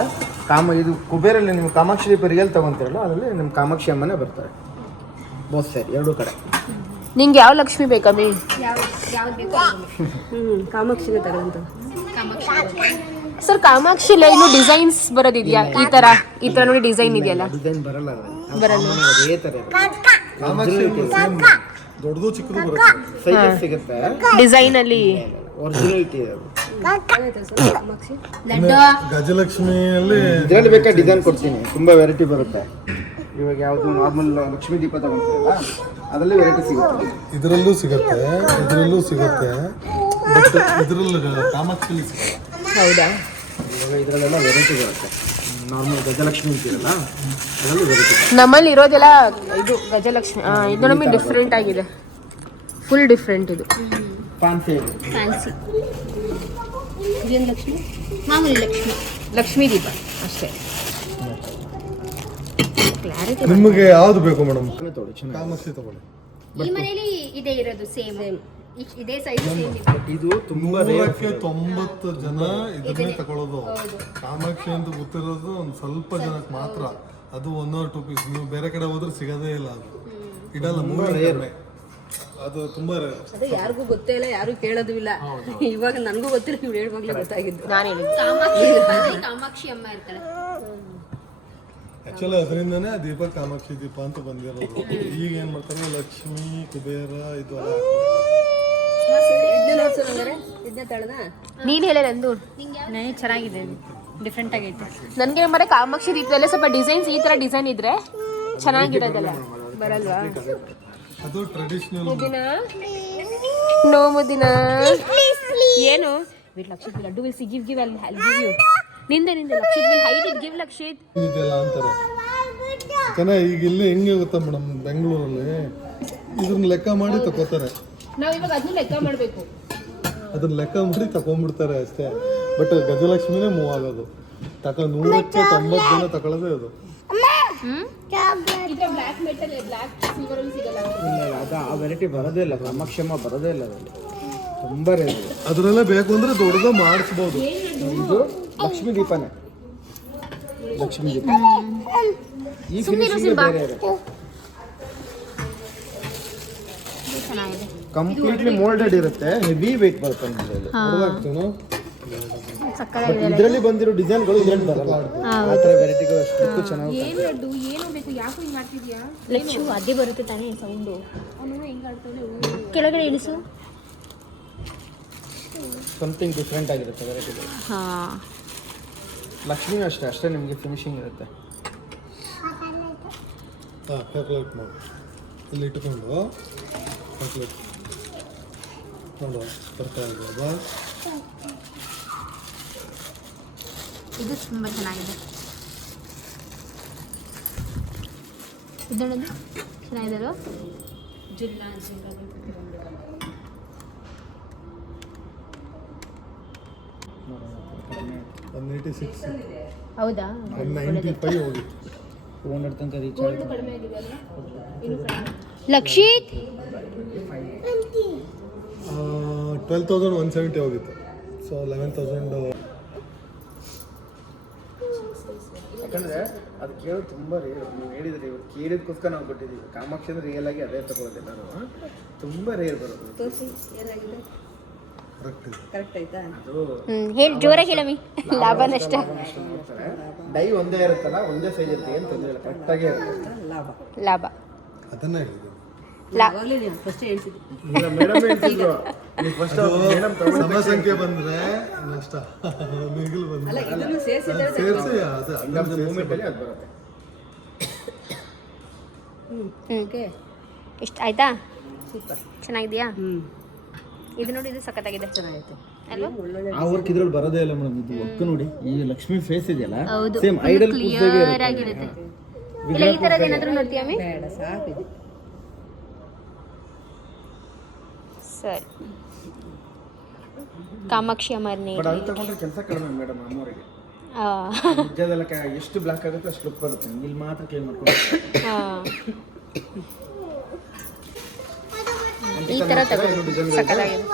ಇದು ಕುಬೇರಲ್ಲಿ ನೀವು ಕಾಮಾಕ್ಷಿ ದೀಪ ರಿಯಲ್ ತಗೊಂತೀರಲ್ಲ, ಅದರಲ್ಲಿ ನಿಮ್ಮ ಕಾಮಾಕ್ಷಿ ಅಮ್ಮನೇ ಬರ್ತಾರೆ. ಬೋತ್ ಸೈಡ್ ಎರಡೂ ಕಡೆ. ನಿಂಗೆ ಯಾವ ಲಕ್ಷ್ಮಿ ಬೇಕಾ ಮೀ? ಕಾಮಾಕ್ಷಿನ ತಗೊಂಡು ಸರ್ ಕಾಮಾಕ್ಷಿ ಇನ್ನು ಡಿಸೈನ್ಸ್ ಬರೋದಿದೆಯಾ? ಈ ತರ ನೋಡಿ ಡಿಸೈನ್ ಇದೆಯಲ್ಲ? ಡಿಸೈನ್ ಬರಲ್ಲ, ಅದೇ ಥರ ದೊಡ್ಡದು ಚಿಕ್ಕದು ಬರುತ್ತೆ. ಸೈಜಸ್ ಸಿಗುತ್ತೆ, ಡಿಸೈನ್ ಅಲ್ಲಿ ಒರಿಜಿನಲ್ಟಿ ಅದು. ಗಜಲಕ್ಷ್ಮಿಯಲ್ಲಿ ಇದರಲ್ಲಿ ಬೇಕಾ ಡಿಸೈನ್ ಕೊಡ್ತೀನಿ, ತುಂಬಾ ವೆರೈಟಿ ಬರುತ್ತೆ. ಇವಾಗ ಯಾವುದು ನಾರ್ಮಲ್ ಲಕ್ಷ್ಮೀ ದೀಪ ತಗೊಂತೀರಲ್ಲ ಅದರಲ್ಲಿ ವೆರೈಟಿ ಸಿಗುತ್ತೆ. ಇದರಲ್ಲೂ ಸಿಗುತ್ತೆ, ಬಟ್ ಇದರಲ್ಲಿ ಕಾಮಾಕ್ಷಿಲಿ ಸಿಗುತ್ತೆ. ಹೌದಾ? ಇವಾಗ ಇದರಲ್ಲೆಲ್ಲ ವೆರೈಟಿ ಬರುತ್ತೆ. ನಾರ್ಮಲ್ ಗಜಲಕ್ಷ್ಮಿ ಅಂತೀರಲ್ಲ ಅದರಲ್ಲಿ ವೆರೈಟಿ. ನಮ್ಮಲ್ಲಿ ಇರೋದೆಲ್ಲ ಇದು ಗಜಲಕ್ಷ್ಮಿ. ಇದು ನಮಗೆ ಡಿಫ್ರೆಂಟ್ ಆಗಿದೆ, ಫುಲ್ ಡಿಫ್ರೆಂಟ್. ಇದು ಫ್ಯಾನ್ಸಿ ಫ್ಯಾನ್ಸಿ. ಇದೇನು ಲಕ್ಷ್ಮಿ? ಮಾಮೂಲಿ ಲಕ್ಷ್ಮಿ. ಲಕ್ಷ್ಮೀ ದೀಪ ಅಷ್ಟೇ. ಕ್ಲಾರಿಟಿ. ನಿಮಗೆ ಯಾವ್ದು ಬೇಕು ಮೇಡಮ್? ತಗೊಳ್ಳಿ, ಚೆನ್ನಾಗಿ. ಕಾಮಾಕ್ಷಿ ತಗೊಳ್ಳಿ. ಈ ಮನೇಲಿ ಇದೇ ಇರೋದು ಸೇಮ್ ಇದೇ ಸೈಜ್ ಸೇಮ್ ಇದೆ. ಬಟ್ ಇದು ತುಂಬಾ ರೇರ್. 90 ಜನ ಇದನ್ನೇ ತಗೊಳ್ಳೋದು. ಕಾಮಾಕ್ಷಿ ಅಂತ ಗೊತ್ತಿರೋದು ಒಂದು ಸ್ವಲ್ಪ ಜನಕ್ಕೆ ಮಾತ್ರ. ಅದು 1 or 2 ಪೀಸ್. ನೀವು ಬೇರೆ ಕಡೆ ಹೋದ್ರೆ ಸಿಗೋದೇ ಇಲ್ಲ. ಅದು ಇಡಲ್ಲ, ಮೂರೇ. ಅದು ತುಂಬಾ ರೇರ್. ಅದು ಯಾರಿಗೂ ಗೊತ್ತೇ ಇಲ್ಲ, ಯಾರು ಕೇಳೋದು ಇಲ್ಲ. ಇವಾಗ ನನಗೂ ಗೊತ್ತಿಲ್ಲ, ನೀವು ಹೇಳ್ವಾಗ್ಲೇ ಗೊತ್ತಾಗಿದ್ದು. ನಾನು ಹೇಳಿದ್ದು ಕಾಮಾಕ್ಷಿ ಅಂದ್ರೆ ಕಾಮಾಕ್ಷಿ ಅಮ್ಮ ಇರ್ತಾಳೆ. ಆಕ್ಚುಲಿ ಅದರಿಂದನೇ ಆ ದೀಪ ಕಾಮಾಕ್ಷಿ ದೀಪ ಅಂತ ಬಂದಿರೋದು. ಈಗ ಏನ್ ಮಾಡ್ತಾರೆ, ಲಕ್ಷ್ಮಿ, ಕುಬೇರ ಇದು ಎಲ್ಲ ಇದನ್ನ ನೋಡ್ಸೋಣ ಹಂಗಾರೆ, ಇದನ್ನ ತಳದ. ನೀನು ಹೇಳ ನಂದು. ನನಗೆ ಚೆನ್ನಾಗಿದೆ, ಡಿಫ್ರೆಂಟ್ ಆಗೈತೆ. ನನಗೆ ಮರೆ ಕಾಮಾಕ್ಷಿ ದೀಪದಲ್ಲೇ ಸ್ವಲ್ಪ ಡಿಸೈನ್ಸ್ ಈ ತರ ಡಿಸೈನ್ ಇದ್ರೆ ಚೆನ್ನಾಗಿರೋದಲ್ಲ, ಬರಲ್ವಾ? ಅದು ಟ್ರೆಡಿಷನಲ್. ಮುದಿನ ನೋ ಮುದಿನ ಏನು with Lakshith laddu will see give I give you. ನಿಂದೆ Lakshith will height it give Lakshith ಇದೆಲ್ಲ ಅಂತಾರೆ. ಯಾಕಂದ್ರೆ ಈಗ ಇಲ್ಲಿ ಹೆಂಗೆ ಗೊತ್ತಾ ಮೇಡಮ್, ಬೆಂಗಳೂರಲ್ಲಿ ಇದನ್ನ ಲೆಕ್ಕ ಮಾಡಿ ತಗೋತಾರೆ. ನಾವು ಇವಾಗ ಅದನ್ನ ಲೆಕ್ಕ ಮಾಡಬೇಕು. ಅದನ್ನ ಲೆಕ್ಕ ಮಾಡಿ ತಗೊಂಡ್ಬಿಡ್ತಾರೆ ಅಷ್ಟೇ. ಬಟ್ ಗಜಲಕ್ಷ್ಮಿನೇ ಮೂವ್ ಆಗೋದು. 100ಕ್ಕೆ 90 ಜನ ತಗೊಳ್ಳೋದೇ ಅದು. ಬ್ಲಾಕ್ ಮೆಟಲ್ ಬ್ಲಾಕ್ ಸಿಲ್ವರ್ ಅಲ್ಲಿ ಸಿಗಲ್ಲ. ಇಲ್ಲ, ಅದು ಆ ವೆರೈಟಿ ಬರೋದೇ ಇಲ್ಲ. ಕಾಮಾಕ್ಷಮ್ಮ ಬರೋದೇ ಇಲ್ಲ ಅದರಲ್ಲಿ, ತುಂಬಾ ರೇರ್. ಅದರಲ್ಲೇ ಬೇಕು ಅಂದ್ರೆ ದೊಡ್ಡದು ಮಾಡಿಸ್ಬೋದು. ಇದು ಲಕ್ಷ್ಮೀ ದೀಪನೇ, ಲಕ್ಷ್ಮೀ ದೀಪ. ಈ ಫಿನಿಶಿಂಗ್ ಬೇರೆ ಇರುತ್ತೆ. ಚೆನ್ನಾಗಿದೆ. ಕಂಪ್ಲೀಟ್ಲಿ ಮೋಲ್ಡೆಡ್ ಇರುತ್ತೆ, ಹೆವಿ ವೆಯ್ಟ್ ಬರುತ್ತೆ ನಿಮಗೆ. ಸಕ್ಕತ್ತಾಗಿದೆ. ಇದರಲ್ಲಿ ಬಂದಿರೋ ಡಿಸೈನ್ಗಳು ಇದರಲ್ಲಿ ಬರಲ್ಲ. ಆ ಥರ ವೆರೈಟಿಗಳು ಅಷ್ಟು ಚೆನ್ನಾಗಿ. ಏನು ಲಡ್ಡು ಏನು ಬೇಕು? ಯಾಕೆ ಹಿಂಗೆ ಮಾಡ್ತಿದ್ಯಾ? ಲಚ್ಚು ಅದೇ ಬರುತ್ತೆ ತಾನೇ ಸೌಂಡು. ಕೆಳಗಡೆ ಇಳಿಸು. ಸಮಥಿಂಗ್ ಡಿಫ್ರೆಂಟ್ ಆಗಿರುತ್ತೆ ವೆರೈಟಿಗಳು. ಹಾಂ, ಲಕ್ಷ್ಮಿ ಅಷ್ಟೇ ನಿಮಗೆ ಫಿನಿಶಿಂಗ್ ಇರುತ್ತೆ. ಕ್ಯಾಲ್ಕುಲೇಟ್ ಮಾಡಿ ಇಲ್ಲಿ ಇಟ್ಕೊಂಡು ಕ್ಯಾಲ್ಕುಲೇಟ್ ನೋಡುವ ಬರ್ತಾ ಇರ್ಬೋದಾ? ಇದು ತುಂಬ ಚೆನ್ನಾಗಿದೆ. ಇದೊಂದು ಚೆನ್ನಾಗಿದೆ ಅಲ್ವಾ? 186, ಹೌದಾ? 195 ಹೋಗಿತ್ತು. 200 ತನಕ ರೀಚ್ ಲಕ್ಷಿತ್ 12,170 ಹೋಗಿತ್ತು. ಸೊ 11,000. ಯಾಕಂದರೆ ಅದು ಕೇಳೋದು ತುಂಬ ರೇರ್. ನೀವು ಹೇಳಿದ್ರಿ, ಇವ್ರು ಕೇಳಿದಕ್ಕೋಸ್ಕರ ನಾವು ಕೊಟ್ಟಿದ್ದೀವಿ. ಕಾಮಾಕ್ಷಿ ಅಂದರೆ ರಿಯಲ್ ಆಗಿ ಅದೇ ತಗೊಳ್ಳೋದು ಎಲ್ಲರೂ. ತುಂಬ ರೇರ್ ಬರೋದು. ತೋರಿಸಿ ಏನಾಗಿದೆ, ಕರೆಕ್ಟ್ ಆಯ್ತಾ? ಅದು ಹೇಳಿ ಜೋರಾಗಿ ಹೇಳಮಿ. ಲಾಭ ನಷ್ಟ ನೋಡ್ತಾರೆ. ಡೈ ಒಂದೇ ಇರುತ್ತಲ್ಲ, ಒಂದೇ ಸೈಜ್ ಇರುತ್ತೆ, ಏನು ತೊಂದರೆ ಇಲ್ಲ, ಕರೆಕ್ಟಾಗೇ ಇರುತ್ತೆ. ಲಾಭ. ಅದನ್ನೇ ಹೇಳಿದ್ದು. ಯಾವಾಗಲೂ ನೀವು ಫಸ್ಟ್ ಹೇಳ್ತಿದ್ದೆ. ಇಲ್ಲ ಮೇಡಮ್ ಹೇಳ್ತಿದ್ರು, ನೀವು ಫಸ್ಟ್ ಸಮ ಸಂಖ್ಯೆ ಬಂದರೆ ನಷ್ಟ, ಮಿಗಿಲು ಬಂದರೆ ಅಲ್ಲ, ಇದನ್ನು ಸೇರಿಸಿದ್ರೆ ಸೇರಿಸಿ ಅದು ಮೂಮೆಂಟಲ್ಲಿ ಅದು ಬರುತ್ತೆ. ಓಕೆ, ಇಷ್ಟ ಆಯ್ತಾ? ಸೂಪರ್, ಚೆನ್ನಾಗಿದೆಯಾ? ಇದು ನೋಡಿ, ಇದು ಸಖತ್ತಾಗಿದೆ ಚೆನ್ನಾಗಿತ್ತು ಅಲ್ವಾ? ಆ ವರ್ಕ್ ಇದ್ರಲ್ಲಿ ಬರೋದೇ ಇಲ್ಲ ಮೇಡಮ್. ಇದು ವರ್ಕ್ ನೋಡಿ, ಈ ಲಕ್ಷ್ಮಿ ಫೇಸ್ ಇದೆಯಲ್ಲ, ಹೌದು, ಸೇಮ್ ಐಡಲ್ ಕ್ಲಿಯರ್ ಆಗಿರುತ್ತೆ. ಇಲ್ಲ ಈ ಥರದ್ದು ಏನಾದರೂ ನೋಡ್ತೀಯಾ ಮಿ? ಬೇಡ, ಸಾಕಿದೆ. ಸರಿ, ಕಾಮಾಕ್ಷಿ ಅಮ್ಮರನೇ ಬಟ್ ಅಲ್ಲಿ ತಗೊಂಡ್ರೆ ಕೆಲಸ ಕಡಿಮೆ ಮೇಡಮ್ ಅಮ್ಮವರಿಗೆ. ನಿಜದಲ್ಲ, ಎಷ್ಟು ಬ್ಲಾಕ್ ಆಗುತ್ತೆ ಅಷ್ಟು ಲುಕ್ ಬರುತ್ತೆ. ಇಲ್ಲಿ ಮಾತ್ರ ಕ್ಲೀನ್ ಮಾಡ್ಕೊಂಡು ಈ ಥರ ತಗೊಂಡು ಸಕ್ಕತ್ತಾಗಿದೆ.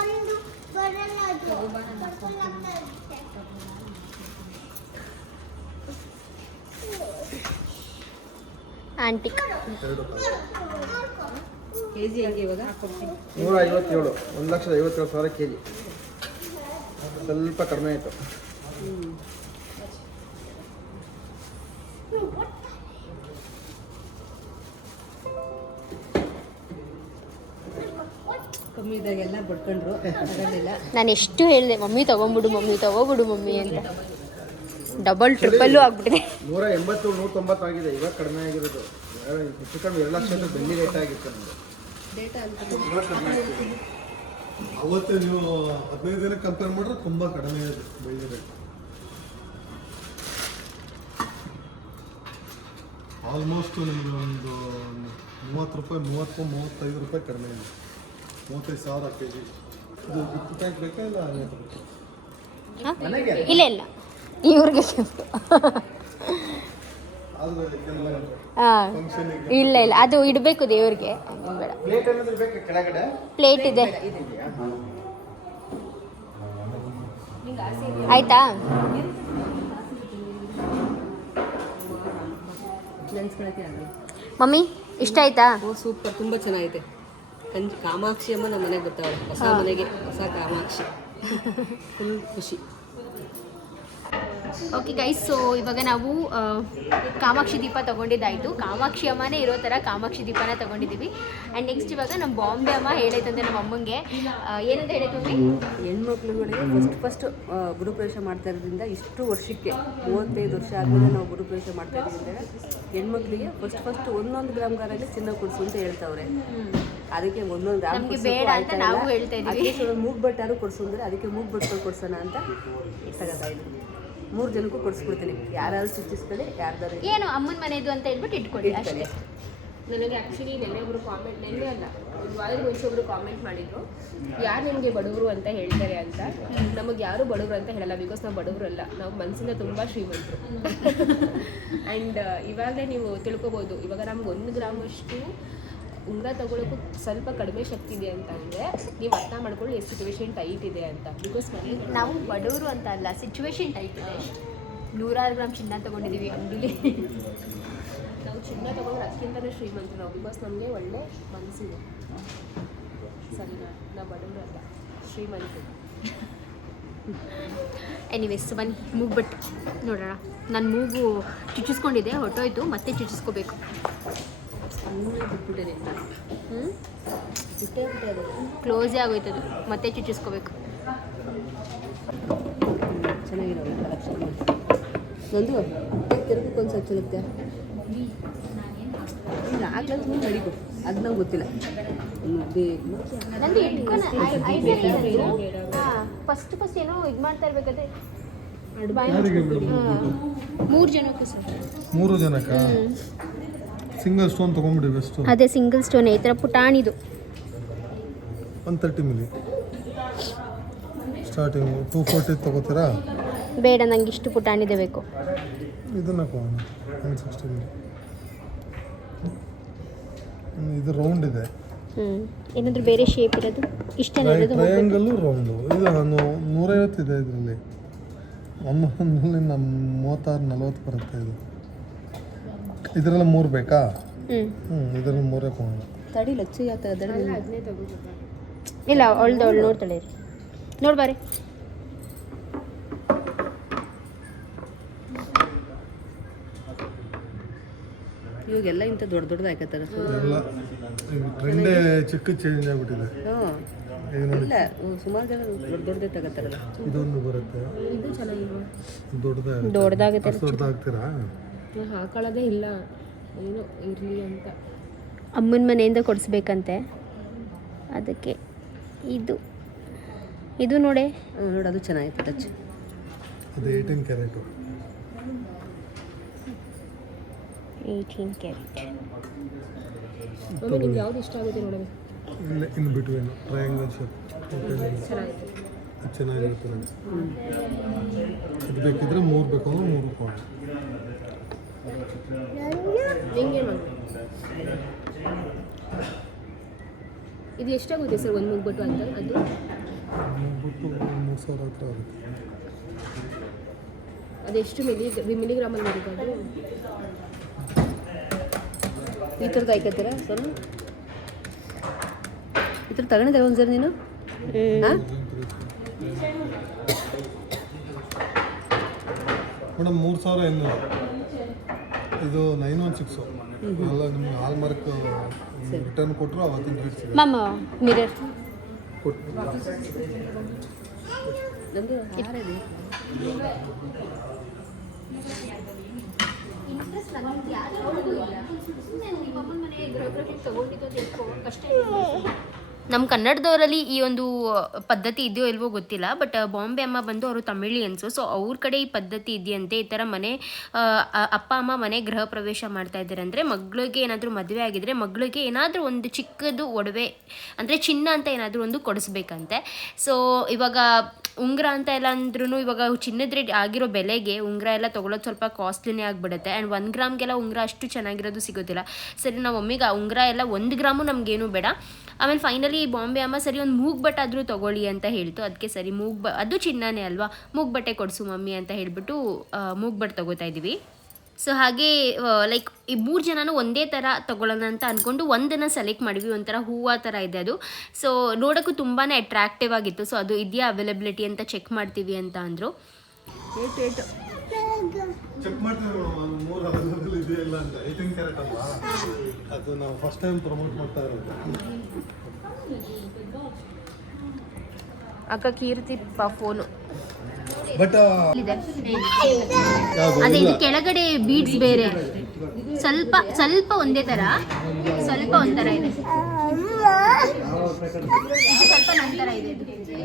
ಆಂಟಿಕ್ ಕೆಜಿ ಹೆಂಗೆ ಇವಾಗ? 157, 1,57,000 kg. ಸ್ವಲ್ಪ ಕಡಿಮೆ ಆಯಿತು. ಕಮ್ಮಿ ಇದ್ದಾಗೆಲ್ಲ ಬಡ್ಕೊಂಡ್ರು ಅದರಲ್ಲಿಲ್ಲ. ನಾನು ಎಷ್ಟು ಹೇಳಿದೆ ಮಮ್ಮಿ ತಗೊಂಬಿಡು ಮಮ್ಮಿ ಅಂತ. ಡಬಲ್ ಟ್ರಿಪಲ್ಲು ಆಗ್ಬಿಟ್ಟಿದೆ. 180 190 ಆಗಿದೆ, ಇವಾಗ ಕಡಿಮೆ ಆಗಿರೋದು. ಹೆಚ್ಚು ಕಡಿಮೆ 2 ಲಕ್ಷ ಬೆಳ್ಳಿ ರೇಟ್ ಆಗಿತ್ತು ನಮಗೆ. ಡೇಟಾ ಅಂತ ಅವತ್ತೇ ನೀವು 15 ದಿನ ಕಂಪೇರ್ ಮಾಡಿದ್ರೆ ತುಂಬ ಕಡಿಮೆ ಇದೆ ಬೆಳ್ಳಿ ರೇಟ್. ಆಲ್ಮೋಸ್ಟ್ ನಿಮಗೆ ಒಂದು 30 ರೂಪಾಯಿ 35 ರೂಪಾಯಿ ಕಡಿಮೆ ಇದೆ. 35,000 ಕೆ ಜಿ. ಇದು ಗಿಫ್ಟ್ ಪ್ಯಾಕ್ ಬೇಕಾ ಇಲ್ಲ ಇಲ್ಲ ಇವ್ರಿಗೆ ಆದರೆ ಹಾಂ ಇಲ್ಲ ಅದು ಇಡಬೇಕು ದೇವ್ರಿಗೆ. ಬೇಡ ಪ್ಲೇಟ್ ಅನ್ನೋದು ಬೇಕು ಕೆಳಗಡೆ. ಪ್ಲೇಟ್ ಇದೆ ಆಯ್ತಾ. ನೆನ್ಸ್ಕೊಳಕ್ಕೆ ಆಗಲ್ಲ. ಮಮ್ಮಿ ಇಷ್ಟ ಆಯ್ತಾ? ಓ ಸೂಪರ್, ತುಂಬ ಚೆನ್ನಾಗಿದೆ. ಕಾಮಾಕ್ಷಿ ಅಮ್ಮ ನಮ್ಮ ಮನೆಗೆ ಬರ್ತಾವಳೆ, ಹೊಸ ಮನೆಗೆ ಹೊಸ ಕಾಮಾಕ್ಷಿ. ಫುಲ್ ಖುಷಿ. ಓಕೆ ಗೈಸ್, ಸೊ ಇವಾಗ ನಾವು ಕಾಮಾಕ್ಷಿ ದೀಪ ತೊಗೊಂಡಿದ್ದಾಯಿತು. ಕಾಮಾಕ್ಷಿ ಅಮ್ಮನೇ ಇರೋ ಥರ ಕಾಮಾಕ್ಷಿ ದೀಪನ ತೊಗೊಂಡಿದ್ದೀವಿ. ಆ್ಯಂಡ್ ನೆಕ್ಸ್ಟ್ ಇವಾಗ ನಮ್ಮ ಬಾಂಬೆ ಅಮ್ಮ ಹೇಳೈತಂದರೆ ನಮ್ಮ ಅಮ್ಮಂಗೆ ಏನಂತ ಹೇಳೈತೆ ಮಮ್ಮಿ? ಹೆಣ್ಮಕ್ಳುಗಳಿಗೆ ಫಸ್ಟ್ ಗುರುಪ್ರವೇಶ ಮಾಡ್ತಾ ಇರೋದ್ರಿಂದ ಇಷ್ಟು ವರ್ಷಕ್ಕೆ 35 ವರ್ಷ ಆದಮೇಲೆ ನಾವು ಗುರುಪ್ರವೇಶ ಮಾಡ್ತಾ ಇರೋದ್ರಿಂದ ಹೆಣ್ಮಕ್ಳಿಗೆ ಫಸ್ಟ್ 1 ಗ್ರಾಮ್ಗಾರಲ್ಲಿ ಚಿನ್ನ ಕೊಡಿಸು ಅಂತ ಹೇಳ್ತಾವ್ರೆ. ಅದಕ್ಕೆ 1 ಗ್ರಾಮ್ ನಮಗೆ ಬೇಡ ಅಂತ ನಾವು ಹೇಳ್ತಾ ಇದ್ದೀವಿ. ಮೂಗ್ಬಟ್ಟಾರು ಕೊಡಿಸು ಅಂದರೆ ಅದಕ್ಕೆ ಮೂಗ್ಬಟ್ಟು ಕೊಡ್ಸೋಣ ಅಂತ ತಗೋತಾ ಇದ್ದೀವಿ. 3 ಜನಕ್ಕೂ ಕೊಡಿಸ್ಬಿಡ್ತೀನಿ. ಯಾರು ಚುಚ್ಚಿಸ್ಕೊಳ್ಳಿ, ಯಾರ್ದಾರು ಏನು ಅಮ್ಮನ ಮನೆದು ಅಂತ ಹೇಳ್ಬಿಟ್ಟು ಇಟ್ಕೊಳ್ಳಿ ಅಷ್ಟೇ. ನನಗೆ ಆ್ಯಕ್ಚುಲಿ ನೆನ್ನೆ ಅಲ್ಲ, ಒಂದು ವಾರದ ಮುಂಚೆ ಒಬ್ಬರು ಕಾಮೆಂಟ್ ಮಾಡಿದರು, ಯಾರು ನಿಮಗೆ ಬಡವರು ಅಂತ ಹೇಳ್ತಾರೆ ಅಂತ. ನಮಗೆ ಯಾರು ಬಡವರು ಅಂತ ಹೇಳಲ್ಲ, ಬಿಕಾಸ್ ನಾವು ಬಡವರು ಅಲ್ಲ, ನಾವು ಮನಸ್ಸಿಂದ ತುಂಬ ಶ್ರೀಮಂತರು. ಆ್ಯಂಡ್ ಇವಾಗಲೇ ನೀವು ತಿಳ್ಕೊಬೋದು, ಇವಾಗ ನಮ್ಗೆ 1 ಗ್ರಾಮಷ್ಟು ಉಂಗುರ ತಗೊಳ್ಳೋಕ್ಕೂ ಸ್ವಲ್ಪ ಕಡಿಮೆ ಶಕ್ತಿ ಇದೆ ಅಂತ ಅಂದರೆ ನೀವು ಅರ್ಥ ಮಾಡ್ಕೊಳ್ಳಿ ಎಷ್ಟು ಸಿಚುವೇಶನ್ ಟೈಟ್ ಇದೆ ಅಂತ. ಬಿಕಾಸ್ ನಾವು ಬಡವರು ಅಂತ ಅಲ್ಲ, ಸಿಚುವೇಶನ್ ಟೈಟ್ ಇದೆ. 100 ಗ್ರಾಮ್ ಚಿನ್ನ ತೊಗೊಂಡಿದ್ದೀವಿ ಅಂಗಡಿಲಿ. ನಾವು ಚಿನ್ನ ತೊಗೊಂಡ್ರೆ ಅದಕ್ಕಿಂತಲೇ ಶ್ರೀಮಂತರು ನಾವು, ಬಿಕಾಸ್ ನಮಗೆ ಒಳ್ಳೆ ಮನಸ್ಸಿದೆ. ಸರಿನಾ? ನಾವು ಬಡವರು ಅಲ್ಲ, ಶ್ರೀಮಂತರು. ಎನಿವೇಸ್ ಬನ್ನಿ ಮೂಗ್ಬಿಟ್ಟು ನೋಡೋಣ. ನನ್ನ ಮೂಗು ಚುಚ್ಚಿಸ್ಕೊಂಡಿದ್ದೆ, ಹೊಟ್ಟೋಯ್ತು, ಮತ್ತೆ ಚುಚ್ಚಿಸ್ಕೋಬೇಕು. ಬಿಟ್ಬಿಟ್ಟೆ ಅದು ಕ್ಲೋಸೇ ಆಗೋಯ್ತದು, ಮತ್ತೆ ಚುಚ್ಚಿಸ್ಕೋಬೇಕು. ಚೆನ್ನಾಗಿರೋ ಕಲೆಕ್ಷನ್ ನಂದು ತಿರುಗಕ್ಕೊಂದು ಸಚ್ಚುತ್ತೆ. ಈಗ ಆಗ್ಲೂ ತುಂಬ ನಡಿಗೂ, ಅದು ನಂಗೆ ಗೊತ್ತಿಲ್ಲ. ನಂದು ಫಸ್ಟ್ ಏನೋ ಇದು ಮಾಡ್ತಾ ಇರ್ಬೇಕಾದ್ರೆ 3 ಜನಕ್ಕೂ ಸರ್. 3 ಜನಕ್ಕ ಸಿಂಗಲ್ ಸ್ಟೋನ್ ತೊಗೊಂಬಿಡಿ ಬೆಸ್ಟು. ಅದೇ ಸಿಂಗಲ್ ಸ್ಟೋನ್ ಈ ಥರ ಪುಟಾಣಿದು 130 ಮಿಲಿ ಸ್ಟಾರ್ಟಿಂಗು. 240 ತೊಗೋತೀರಾ? ಬೇಡ, ನಂಗೆ ಇಷ್ಟು ಪುಟಾಣಿದೆ ಬೇಕು. ಇದನ್ನು ಕೊಡೋಣ 160 ಮಿಲಿ. ಇದು ರೌಂಡ್ ಇದೆ. ಏನಾದರೂ ಬೇರೆ ಶೇಪ್ ಇರೋದು ಇಷ್ಟೇ. Triangle round. ಇದು 150 ಇದೆ ಇದರಲ್ಲಿ. ಒಂದೊಂದಲ್ಲಿ 36-40 ಬರುತ್ತೆ ಇದು. ಇದರೆಲ್ಲ 3 ಬೇಕಾ? ಇದರಲ್ಲಿ 3 ಕೊಡೋಣ. ತಡಿ ಲಚ್ಚು ಯಾವ ಥರ ಇಲ್ಲ, ಅವಳು ನೋಡ್ತಾಳೆ, ನೋಡ್ಬಾರೆ. ಇವಾಗೆಲ್ಲ ಇಂಥ ದೊಡ್ಡದು ಹಾಕತ್ತಾರೆ. ಎಲ್ಲ ಟ್ರೆಂಡೇ ಚಿಕ್ಕ ಚೇಂಜ್ ಆಗಿಬಿಟ್ಟಿದೆ. ಇಲ್ಲ, ಸುಮಾರು ಜನ ದೊಡ್ಡದೇ ತಗೋತಾರಲ್ಲ. ಇದೊಂದು ಬರುತ್ತೆ, ಇದು ಚೆನ್ನಾಗಿಲ್ವಾ? ದೊಡ್ಡದಾಗುತ್ತೆ. ದೊಡ್ಡದಾಗ್ತೀರಾ? ಹಾಕೊಳ್ಳೋದೇ ಇಲ್ಲ, ಏನೋ ಇರಲಿ ಅಂತ. ಅಮ್ಮನ ಮನೆಯಿಂದ ಕೊಡಿಸ್ಬೇಕಂತೆ, ಅದಕ್ಕೆ ಇದು ನೋಡಿ. ನೋಡಿ, ಅದು ಚೆನ್ನಾಗಿತ್ತು ಟಚ್. ಅದು 18 ಕ್ಯಾರೆಟು. 18 ಕ್ಯಾರೆಟ್. ನಿಮ್ಗೆ ಯಾವ್ದು ಇಷ್ಟ ಆಗುತ್ತೆ ನೋಡೋದು? ಇಲ್ಲ, ಇನ್ ಬಿಟ್ವೀನ್ ಟ್ರಯಾಂಗಲ್ ಶೇಪ್ ಚೆನ್ನಾಗಿರುತ್ತೆ ನೋಡಿ. ಇದು ಬೇಕಿದ್ರೆ 3 ಬೇಕು ಅಂದ್ರೆ 3 ಕೊಡಿ. ಹೆಂಗೆ ಮಾಡಿ? ಇದು ಎಷ್ಟಾಗುತ್ತೆ ಸರ್ ಒಂದು ಮುಗ್ಬಿಟ್ಟು ಅಂತ? ಅದು ಮುಗ್ಬಿಟ್ಟು 3,000 ಹತ್ರ ಆಗುತ್ತೆ. ಅದೆಷ್ಟು ಮಿಲಿಗ್ರಾಮಲ್ಲಿ ಬರುತ್ತೆ ಅದು? ಈ ಥರದ್ದು ಹಾಕತ್ತೀರಾ ಸ್ವಲ್ಪ? ಈ ಥರ ತಗೊಂಡಿದ್ದೆ ಒಂದ್ಸರಿ ನೀನು? ಹಾಂ ಮೇಡಮ್ 3,800. ಇದು 916. ಎಲ್ಲ ನಿಮ್ಗೆ ಹಾಲ್ ಮಾರ್ಕ್ ರಿಟರ್ನ್ ಕೊಟ್ಟರು ಅವತ್ತಿನ ರೇಟ್ ಸಿಗುತ್ತೆ. ಮ್ಯಾಮ್ ಮಿರರ್ ಕೊಟ್ಟು ನಮಗೆ ಹಾರದೆ ಇಂಟ್ರೆಸ್ಟ್ ನನಗೆ ಯಾರು ನಿಮ್ಮ ಅಮ್ಮನ ಮನೆ ಗೃಹ ಪ್ರವೇಶ ತಗೊಂಡಿದ್ದು ಕಷ್ಟ. ನಮ್ಮ ಕನ್ನಡದವರಲ್ಲಿ ಈ ಒಂದು ಪದ್ಧತಿ ಇದೆಯೋ ಇಲ್ವೋ ಗೊತ್ತಿಲ್ಲ, ಬಟ್ ಬಾಂಬೆ ಅಮ್ಮ ಬಂದು ಅವರು ತಮಿಳಿಯನ್ಸು. ಸೊ ಅವ್ರ ಕಡೆ ಈ ಪದ್ಧತಿ ಇದೆಯಂತೆ. ಈ ಥರ ಮನೆ ಅಪ್ಪ ಅಮ್ಮ ಮನೆ ಗೃಹ ಪ್ರವೇಶ ಮಾಡ್ತಾ ಇದ್ದಾರೆ ಅಂದರೆ ಮಗಳಿಗೆ ಏನಾದರೂ ಮದುವೆ ಆಗಿದ್ರೆ ಮಗಳಿಗೆ ಏನಾದರೂ ಒಂದು ಚಿಕ್ಕದು ಒಡವೆ ಅಂದರೆ ಚಿನ್ನ ಅಂತ ಏನಾದರೂ ಒಂದು ಕೊಡಿಸ್ಬೇಕಂತೆ. ಸೊ ಇವಾಗ ಉಂಗುರ ಅಂತ ಎಲ್ಲ ಅಂದ್ರೂ ಇವಾಗ ಚಿನ್ನದ ರೇಟ್ ಆಗಿರೋ ಬೆಲೆಗೆ ಉಂಗುರ ಎಲ್ಲ ತೊಗೊಳೋದು ಸ್ವಲ್ಪ ಕಾಸ್ಟ್ಲಿನೇ ಆಗಿಬಿಡುತ್ತೆ. ಆ್ಯಂಡ್ 1 ಗ್ರಾಮ್ಗೆಲ್ಲ ಉಂಗುರ ಅಷ್ಟು ಚೆನ್ನಾಗಿರೋದು ಸಿಗೋದಿಲ್ಲ. ಸರಿ ನಾವು ಮಮ್ಮಿಗೆ ಆ ಉಂಗುರ ಎಲ್ಲ 1 ಗ್ರಾಮು ನಮಗೇನು ಬೇಡ. ಆಮೇಲೆ ಫೈನಲಿ ಬಾಂಬೆ ಅಮ್ಮ ಸರಿ ಒಂದು ಮೂಗ್ಬಟ್ಟೆ ಆದರೂ ತೊಗೊಳ್ಳಿ ಅಂತ ಹೇಳ್ತು. ಅದಕ್ಕೆ ಸರಿ ಅದು ಚಿನ್ನನೇ ಅಲ್ವಾ, ಮೂಗ್ಬಟ್ಟೆ ಕೊಡಿಸು ಮಮ್ಮಿ ಅಂತ ಹೇಳಿಬಿಟ್ಟು ಮೂಗ್ಬಟ್ಟೆ ತೊಗೋತಾ ಇದ್ದೀವಿ. ಸೊ ಹಾಗೆ ಲೈಕ್ ಈ 3 ಜನನೂ ಒಂದೇ ಥರ ತೊಗೊಳ್ಳೋಣ ಅಂತ ಅಂದ್ಕೊಂಡು ಒಂದನ್ನು ಸೆಲೆಕ್ಟ್ ಮಾಡಿದ್ವಿ. ಒಂಥರ ಹೂವು ಥರ ಇದೆ ಅದು. ಸೊ ನೋಡೋಕ್ಕೂ ತುಂಬಾ ಅಟ್ರಾಕ್ಟಿವ್ ಆಗಿತ್ತು. ಸೊ ಅದು ಇದೆಯಾ ಅವೈಲಬಿಲಿಟಿ ಅಂತ ಚೆಕ್ ಮಾಡ್ತೀವಿ ಅಂತ ಅಂದರು. ಚೆಕ್ ಮಾಡ್ತೀವಿ 3 ಅವೈಲೇಬಲ್ ಇದೆಯಲ್ಲ ಅಂತ. 18 ಕ್ಯಾರೆಟ್ ಅಲ್ವಾ, ಅದು ನಾವು ಫಸ್ಟ್ ಟೈಮ್ ಪ್ರಮೋಟ್ ಮಾಡ್ತಾ ಇರೋದು. ಅಕ್ಕ ಕೀರ್ತಿ ಫೋನು ಬಟ್ ಅದೇ ಇದು ಕೆಳಗಡೆ ಬೀಡ್ಸ್ ಬೇರೆ ಸ್ವಲ್ಪ ಸ್ವಲ್ಪ ಒಂದೇ ಥರ, ಸ್ವಲ್ಪ ಒಂಥರ ಇದೆ. ಇದು ಸ್ವಲ್ಪ ನಂತರ ಇದೆ,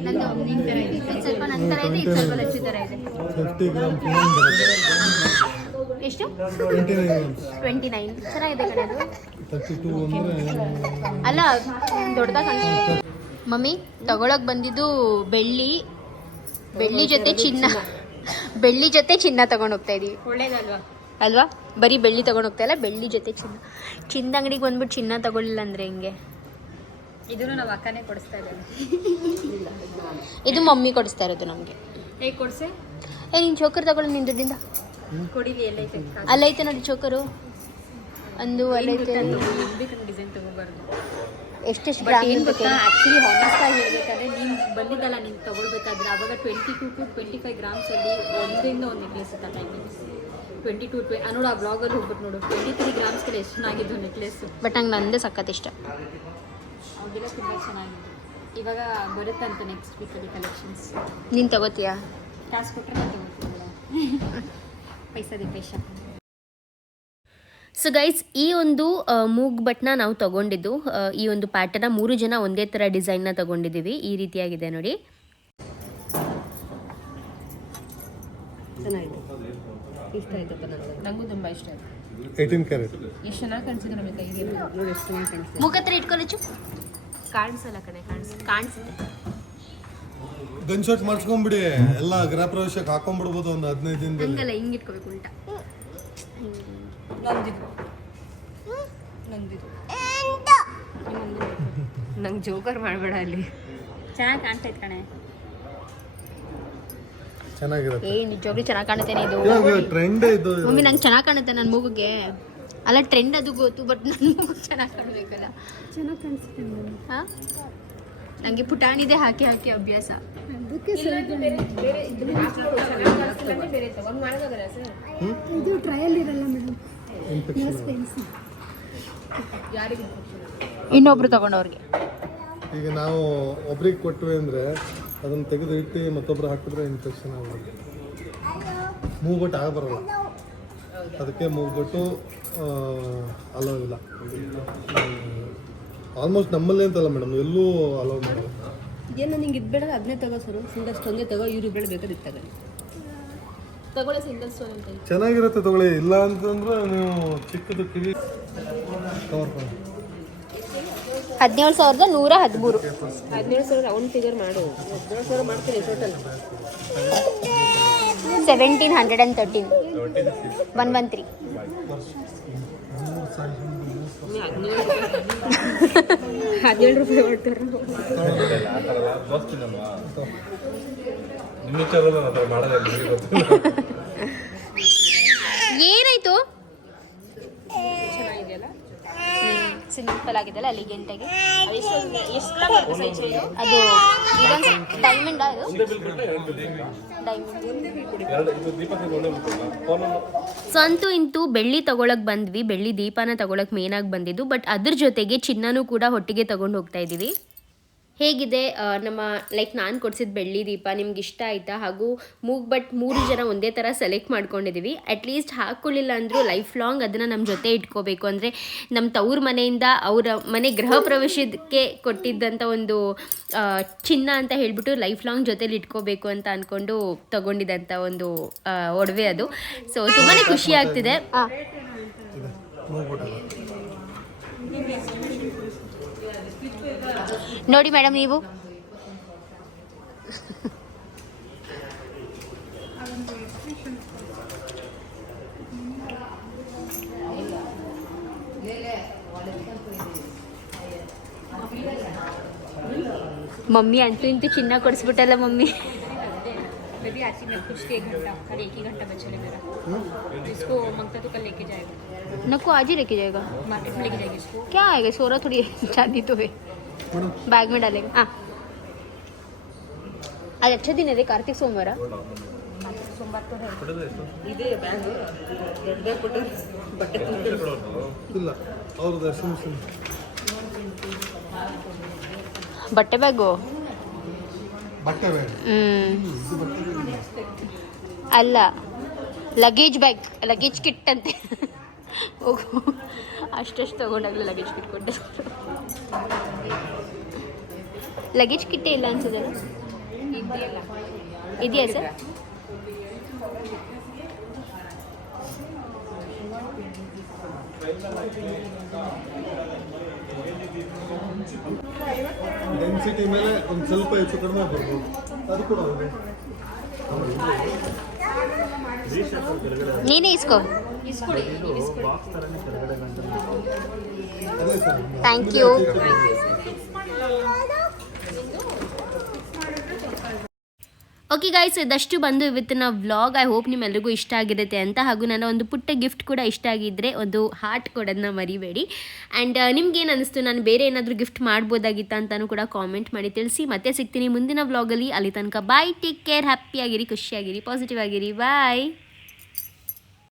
ನಂದು ಒಂದೇ ಥರ ಇದೆ. ಇದು ಸ್ವಲ್ಪ ನಂತರ ಇದೆ, ಇದು ಸ್ವಲ್ಪ ಲಚ್ಚು ಥರ ಇದೆ. 50 ಗ್ರಾಮ್ ಎಷ್ಟು? 29 29. ಚೆನ್ನಾಗಿದೆ ಕಡೆ ಅದು. 32 ಅಂದರೆ ಅಲ್ಲ ದೊಡ್ಡದಾಗಿ ಕಾಣಿಸುತ್ತೆ. ಮಮ್ಮಿ ತಗೊಳಕ್ ಬಂದಿದ್ದು ಬೆಳ್ಳಿ ಜೊತೆ ಚಿನ್ನ ತಗೊಂಡು ಹೋಗ್ತಾ ಇದೀವಿ. ಒಳ್ಳೇದಲ್ವಾ ಅಲ್ವಾ? ಬರೀ ಬೆಳ್ಳಿ ತಗೊಂಡು ಹೋಗ್ತಾ ಇಲ್ಲ, ಬೆಳ್ಳಿ ಜೊತೆ ಚಿನ್ನ ಅಂಗಡಿಗೆ ಬಂದ್ಬಿಟ್ಟು ಚಿನ್ನ ತಗೊಳ್ಳಿಲ್ಲ ಅಂದ್ರೆ ಹೆಂಗೆ? ಇದನ್ನು ನಾವು ಅಕ್ಕನೇ ಕೊಡಿಸ್ತಾ ಇದ್ದೇವೆ. ಇದು ಮಮ್ಮಿ ಕೊಡಿಸ್ತಾ ಇರೋದು ನಮಗೆ. ಹೇಗೆ ಕೊಡಿಸೆ? ನೀನು ಚೋಕರ್ ತಗೊಳ್ಳಿ ನಿನ್ನ ದುಡ್ಡಿಂದ. ಕೊಡಿಲಿ ಎಲ್ಲೈತೆ ಅಲ್ಲೈತೆ ನೋಡಿ ಚೋಕರು, ಒಂದು ಅಲ್ಲೈತೆ. ಡಿಸೈನ್ ತಗೋಬಾರ್ದು. ಎಷ್ಟೆಷ್ಟು ಗ್ರಾಮ್ ಏನು ಗೊತ್ತಾ, ಆ್ಯಕ್ಚುಲಿ ಹಾನೆಸ್ಟ್ ಆಗಿ ಹೇಳ್ಬೇಕಾದ್ರೆ ನೀನು ಬಂದಿದ್ದಲ್ಲ, ನೀನು ತೊಗೊಳ್ಬೇಕಾದ್ರೆ ಆವಾಗ 22 to 25 ಗ್ರಾಮ್ಸಲ್ಲಿ ಒಂದರಿಂದ ಒಂದು ನೆಕ್ಲೆಸ್ ಇತ್ತು. ಟೈಮಿಂಗ್ಸ್ 22 ನೋಡು, ಆ ಬ್ಲಾಗಲ್ಲಿ ಹೋಗ್ಬಿಟ್ಟು ನೋಡು 23 ಗ್ರಾಮ್ಸ್ಗೆಲ್ಲ ಎಷ್ಟು ಚೆನ್ನಾಗಿದ್ದು ನೆಕ್ಲೆಸ್ಸು. ಬಟ್ ನಂಗೆ ನಂದೇ ಸಖತ್ ಇಷ್ಟ. ಅವೆಲ್ಲ ತುಂಬ ಚೆನ್ನಾಗಿತ್ತು. ಇವಾಗ ಬರುತ್ತಂತ ನೆಕ್ಸ್ಟ್ ವೀಕಲ್ಲಿ ಕಲೆಕ್ಷನ್ಸ್. ನೀನು ತಗೋತೀಯಾ? ಕಾಸು ಕೊಟ್ಟರೆ ನಾನು ತಗೋತೀನಿ. ಪೈಸಾದಿ ಪೈಸಾ. ಸೊ ಗೈಸ್, ಈ ಒಂದು ಮೂಗ್ಬಟ್ನ ನಾವು ತೊಗೊಂಡಿದ್ದು, ಈ ಒಂದು ಪ್ಯಾಟರ್ನ 3 ಜನ ಒಂದೇ ಥರ ಡಿಸೈನ್ನ ತೊಗೊಂಡಿದ್ದೀವಿ. ಈ ರೀತಿಯಾಗಿದೆ ನೋಡಿ. ಚೆನ್ನಾಗಿದೆ, ಇಷ್ಟ ಆಯ್ತಪ್ಪ ನನಗೆ. ನನಗೂ ತುಂಬ ಇಷ್ಟ ಆಯಿತು. 18 ಕ್ಯಾರೆಟ್ ಎಷ್ಟು ಚೆನ್ನಾಗಿ ಕಾಣಿಸಿದ್ರು ನಮಗೆ ಕೈಗೆ. ನೋಡಿ ಎಷ್ಟು ಚೆನ್ನಾಗಿ ಕಾಣಿಸ್ತಿದೆ. ಮೂಗ್ ಹತ್ರ ಇಟ್ಕೊಳ್ಳು. ಕಾಣಿಸಲ್ಲ ಕಡೆ, ಕಾಣಿಸುತ್ತೆ. ಗನ್ ಶಾಟ್ ಮಾಡಿಸ್ಕೊಂಡ್ಬಿಡಿ, ಎಲ್ಲ ಗೃಹ ಪ್ರವೇಶಕ್ಕೆ ಹಾಕೊಂಡ್ಬಿಡ್ಬೋದು ಒಂದು 15 ದಿನದಲ್ಲಿ. ಹಂಗಲ್ಲ, ಹಿಂಗೆ ಇಟ್ಕೋಬೇಕು ಉಲ್ಟಾ. ನಂಗೆ ಜೋಕರ್ ಮಾಡಬೇಡ ಅಲ್ಲಿ. ಚೆನ್ನಾಗಿ ಕಾಣ್ತೈತೆ ಕಣೆ. ಚೆನ್ನಾಗಿರುತ್ತೆ. ನಿಜವಾಗ್ಲೂ ಚೆನ್ನಾಗಿ ಕಾಣುತ್ತೇನೆ ಇದು. ಇವಾಗ ಟ್ರೆಂಡ್ ಇದು. ಮಮ್ಮಿ ನಂಗೆ ಚೆನ್ನಾಗಿ ಕಾಣುತ್ತೆ ನನ್ನ ಮೂಗಿಗೆ. ಅಲ್ಲ ಟ್ರೆಂಡ್ ಅದು ಗೊತ್ತು, ಬಟ್ ನನ್ನ ಮೂಗು ಚೆನ್ನಾಗಿ ಕಾಣಬೇಕಲ್ಲ. ಚೆನ್ನಾಗಿ ಕಾಣಿಸುತ್ತೆ ಹಾಂ. ನನಗೆ ಪುಟಾಣಿದೆ ಹಾಕಿ ಹಾಕಿ ಅಭ್ಯಾಸ. ಇದು ಟ್ರಯಲ್ ಇರಲ್ಲ ಮೇಡಮ್. ಇನ್ನೊಬ್ರು ತಗೊಂಡವ್ರಿಗೆ. ಈಗ ನಾವು ಒಬ್ರಿಗೆ ಕೊಟ್ವಿ ಅಂದರೆ ಅದನ್ನು ತೆಗೆದು ಇಟ್ಟು ಮತ್ತೊಬ್ರು ಹಾಕಿದ್ರೆ ಇನ್ಫೆಕ್ಷನ್ ಆಗೋದು. ಮೂಗ್ಬಟ್ಟು ಆಗ ಬರೋಲ್ಲ, ಅದಕ್ಕೆ ಮೂಗ್ಬಟ್ಟು ಅಲೋ ಇಲ್ಲ. ಆಲ್ಮೋಸ್ಟ್ ನಮ್ಮಲ್ಲಿ ಅಂತಲ್ಲ ಮೇಡಮ್, ಎಲ್ಲೂ ಅಲೋ ಮಾಡಲ್ಲ. ಏನೋ ನಿಂಗೆ ಇದು ಬೇಡ ಅದನ್ನೇ ತಗೋ ಸರು, ಸಿಂಗಲ್ ಸ್ಟೋನ್ಗೆ ತಗೋ. ಇವ್ರು ಬೇಡ ಬೇಕಾದ್ರೆ ತಗೊಳ್ಳಿ. ತಗೊಳ್ಳಿ ಸಿಂಗಲ್ ಸ್ಟೋನ್ ಅಂತ. ಚೆನ್ನಾಗಿರುತ್ತೆ ತಗೊಳ್ಳಿ. ಇಲ್ಲ ಅಂತಂದ್ರೆ ನೀವು ಚಿಕ್ಕದು ಕಿವಿ ಕವರ್ ಮಾಡಿ. 17,113. 17,000 ರೌಂಡ್ ಫಿಗರ್ ಮಾಡು. 17,000 ಮಾಡ್ತೀನಿ ಟೋಟಲ್. 1,713. 113. 17 ರೂಪಾಯಿ ಮಾಡ್ತಾರೆ. ಏನಾಯ್ತು? ಸಿಂಪಲ್ ಆಗಿದೆಲ್ಲ ಅಲ್ಲಿ ಗಂಟೆಗೆ ಎಷ್ಟು ಬರುತ್ತೆ ಸೈಜ್ ಅದು ಇದೊಂದು ಡೈಮಂಡ್ ಅದು ಸೊ ಅಂತೂ ಇಂತೂ ಬೆಳ್ಳಿ ತಗೊಳಕ್ ಬಂದ್ವಿ, ಬೆಳ್ಳಿ ದೀಪನ ತಗೊಳಕ್ ಮೇನಾಗಿ ಬಂದಿದ್ದು. ಬಟ್ ಅದ್ರ ಜೊತೆಗೆ ಚಿನ್ನನೂ ಕೂಡ ಒಟ್ಟಿಗೆ ತಗೊಂಡು ಹೋಗ್ತಾ ಇದ್ದೀವಿ. ಹೇಗಿದೆ ನಮ್ಮ ಲೈಕ್ ನಾನು ಕೊಡಿಸಿದ ಬೆಳ್ಳಿ ದೀಪ ನಿಮ್ಗೆ ಇಷ್ಟ ಆಯಿತಾ? ಹಾಗೂ ಬಟ್ 3 ಜನ ಒಂದೇ ಥರ ಸೆಲೆಕ್ಟ್ ಮಾಡ್ಕೊಂಡಿದ್ದೀವಿ. ಅಟ್ಲೀಸ್ಟ್ ಹಾಕ್ಕೊಳ್ಳಿಲ್ಲ ಅಂದರೂ ಲೈಫ್ ಲಾಂಗ್ ಅದನ್ನು ನಮ್ಮ ಜೊತೆ ಇಟ್ಕೋಬೇಕು. ಅಂದರೆ ನಮ್ಮ ತವ್ರ ಮನೆಯಿಂದ ಅವರ ಮನೆ ಗೃಹ ಪ್ರವೇಶಕ್ಕೆ ಕೊಟ್ಟಿದ್ದಂಥ ಒಂದು ಚಿನ್ನ ಅಂತ ಹೇಳಿಬಿಟ್ಟು ಲೈಫ್ ಲಾಂಗ್ ಜೊತೇಲಿ ಇಟ್ಕೋಬೇಕು ಅಂತ ಅಂದ್ಕೊಂಡು ತೊಗೊಂಡಿದ್ದಂಥ ಒಂದು ಒಡವೆ ಅದು. ಸೊ ತುಂಬಾ ಖುಷಿ ಆಗ್ತಿದೆ. ನೋಡಿ ಮೇಡಮ್ ನೀವು मम्मी ಅಂತೂ ಇಂತೂ ಚಿನ್ನ ಕೊಡಿಸ್ಬಿಟ್ಟಲ್ಲ मम्मी बेबी आज ही मैं कुछ 1 घंटा कल 1 ही घंटा बचा है मेरा इसको मंगता तो कल लेके जाएगा नको आज ही लेके जाएगा मार्केट में लेके जाएगी इसको क्या आएगा सोरा थोड़ी चांदी तो है बैग में डालेगा हाँ आज अच्छा दिन है कार्तिक सोमवार सोमवार तो है ಇದೇ ಬ್ಯಾಗ್ ದೊಡ್ಡ ಬ್ಯಾಗ್ ಕೊಟ್ಟು ಬಟ್ಟೆ ಇಲ್ಲ ಅವ್ರದ್ದು ಎಸ್ಟಿಮೇಷನ್ ಬಟ್ಟೆ ಬ್ಯಾಗು ಬಟ್ಟೆ ಬೇಡ ಅಲ್ಲ ಲಗೇಜ್ ಬ್ಯಾಗ್ ಲಗೇಜ್ ಕಿಟ್ ಅಂತೆ ಹೋಗು ಅಷ್ಟಷ್ಟು ತೊಗೊಂಡಾಗಲೇ ಲಗೇಜ್ ಕಿಟ್ ಕೊಟ್ಟೆ ಲಗೇಜ್ ಕಿಟ್ಟೇ ಇಲ್ಲ ಅನ್ಸುತ್ತೆ ಇದೆಯಾ ಸರ್ ಡೆನ್ಸಿಟಿ ಮೇಲೆ ಒಂದು ಸ್ವಲ್ಪ ಹೆಚ್ಚು ಕಡಿಮೆ ಬರ್ಬೋದು ಅದು ಕೂಡ ಇದೆ ನೀನೇ ಇಸ್ಕೋ ಅದೇ sir thank you okay guys ಇದಷ್ಟು ಬಂದು ಇವತ್ತಿನ ವ್ಲಾಗ್. ಐ ಹೋಪ್ ನಿಮ್ಮೆಲ್ರಿಗೂ ಇಷ್ಟ ಆಗಿರುತ್ತೆ ಅಂತ. ಹಾಗೂ ನನ್ನ ಒಂದು ಪುಟ್ಟ ಗಿಫ್ಟ್ ಕೂಡ ಇಷ್ಟ ಆಗಿದ್ದರೆ ಒಂದು ಹಾರ್ಟ್ ಕೊಡೋದನ್ನ ಮರಿಬೇಡಿ. ಆ್ಯಂಡ್ ನಿಮ್ಗೇನು ಅನ್ನಿಸ್ತು, ನಾನು ಬೇರೆ ಏನಾದರೂ ಗಿಫ್ಟ್ ಮಾಡ್ಬೋದಾಗಿತ್ತ ಅಂತಲೂ ಕೂಡ ಕಾಮೆಂಟ್ ಮಾಡಿ ತಿಳಿಸಿ. ಮತ್ತೆ ಸಿಗ್ತೀನಿ ಮುಂದಿನ ವ್ಲಾಗಲ್ಲಿ. ಅಲ್ಲಿ ತನಕ ಬಾಯ್, ಟೇಕ್ ಕೇರ್, ಹ್ಯಾಪಿಯಾಗಿರಿ, ಖುಷಿಯಾಗಿರಿ, ಪಾಸಿಟಿವ್ ಆಗಿರಿ, ಬಾಯ್.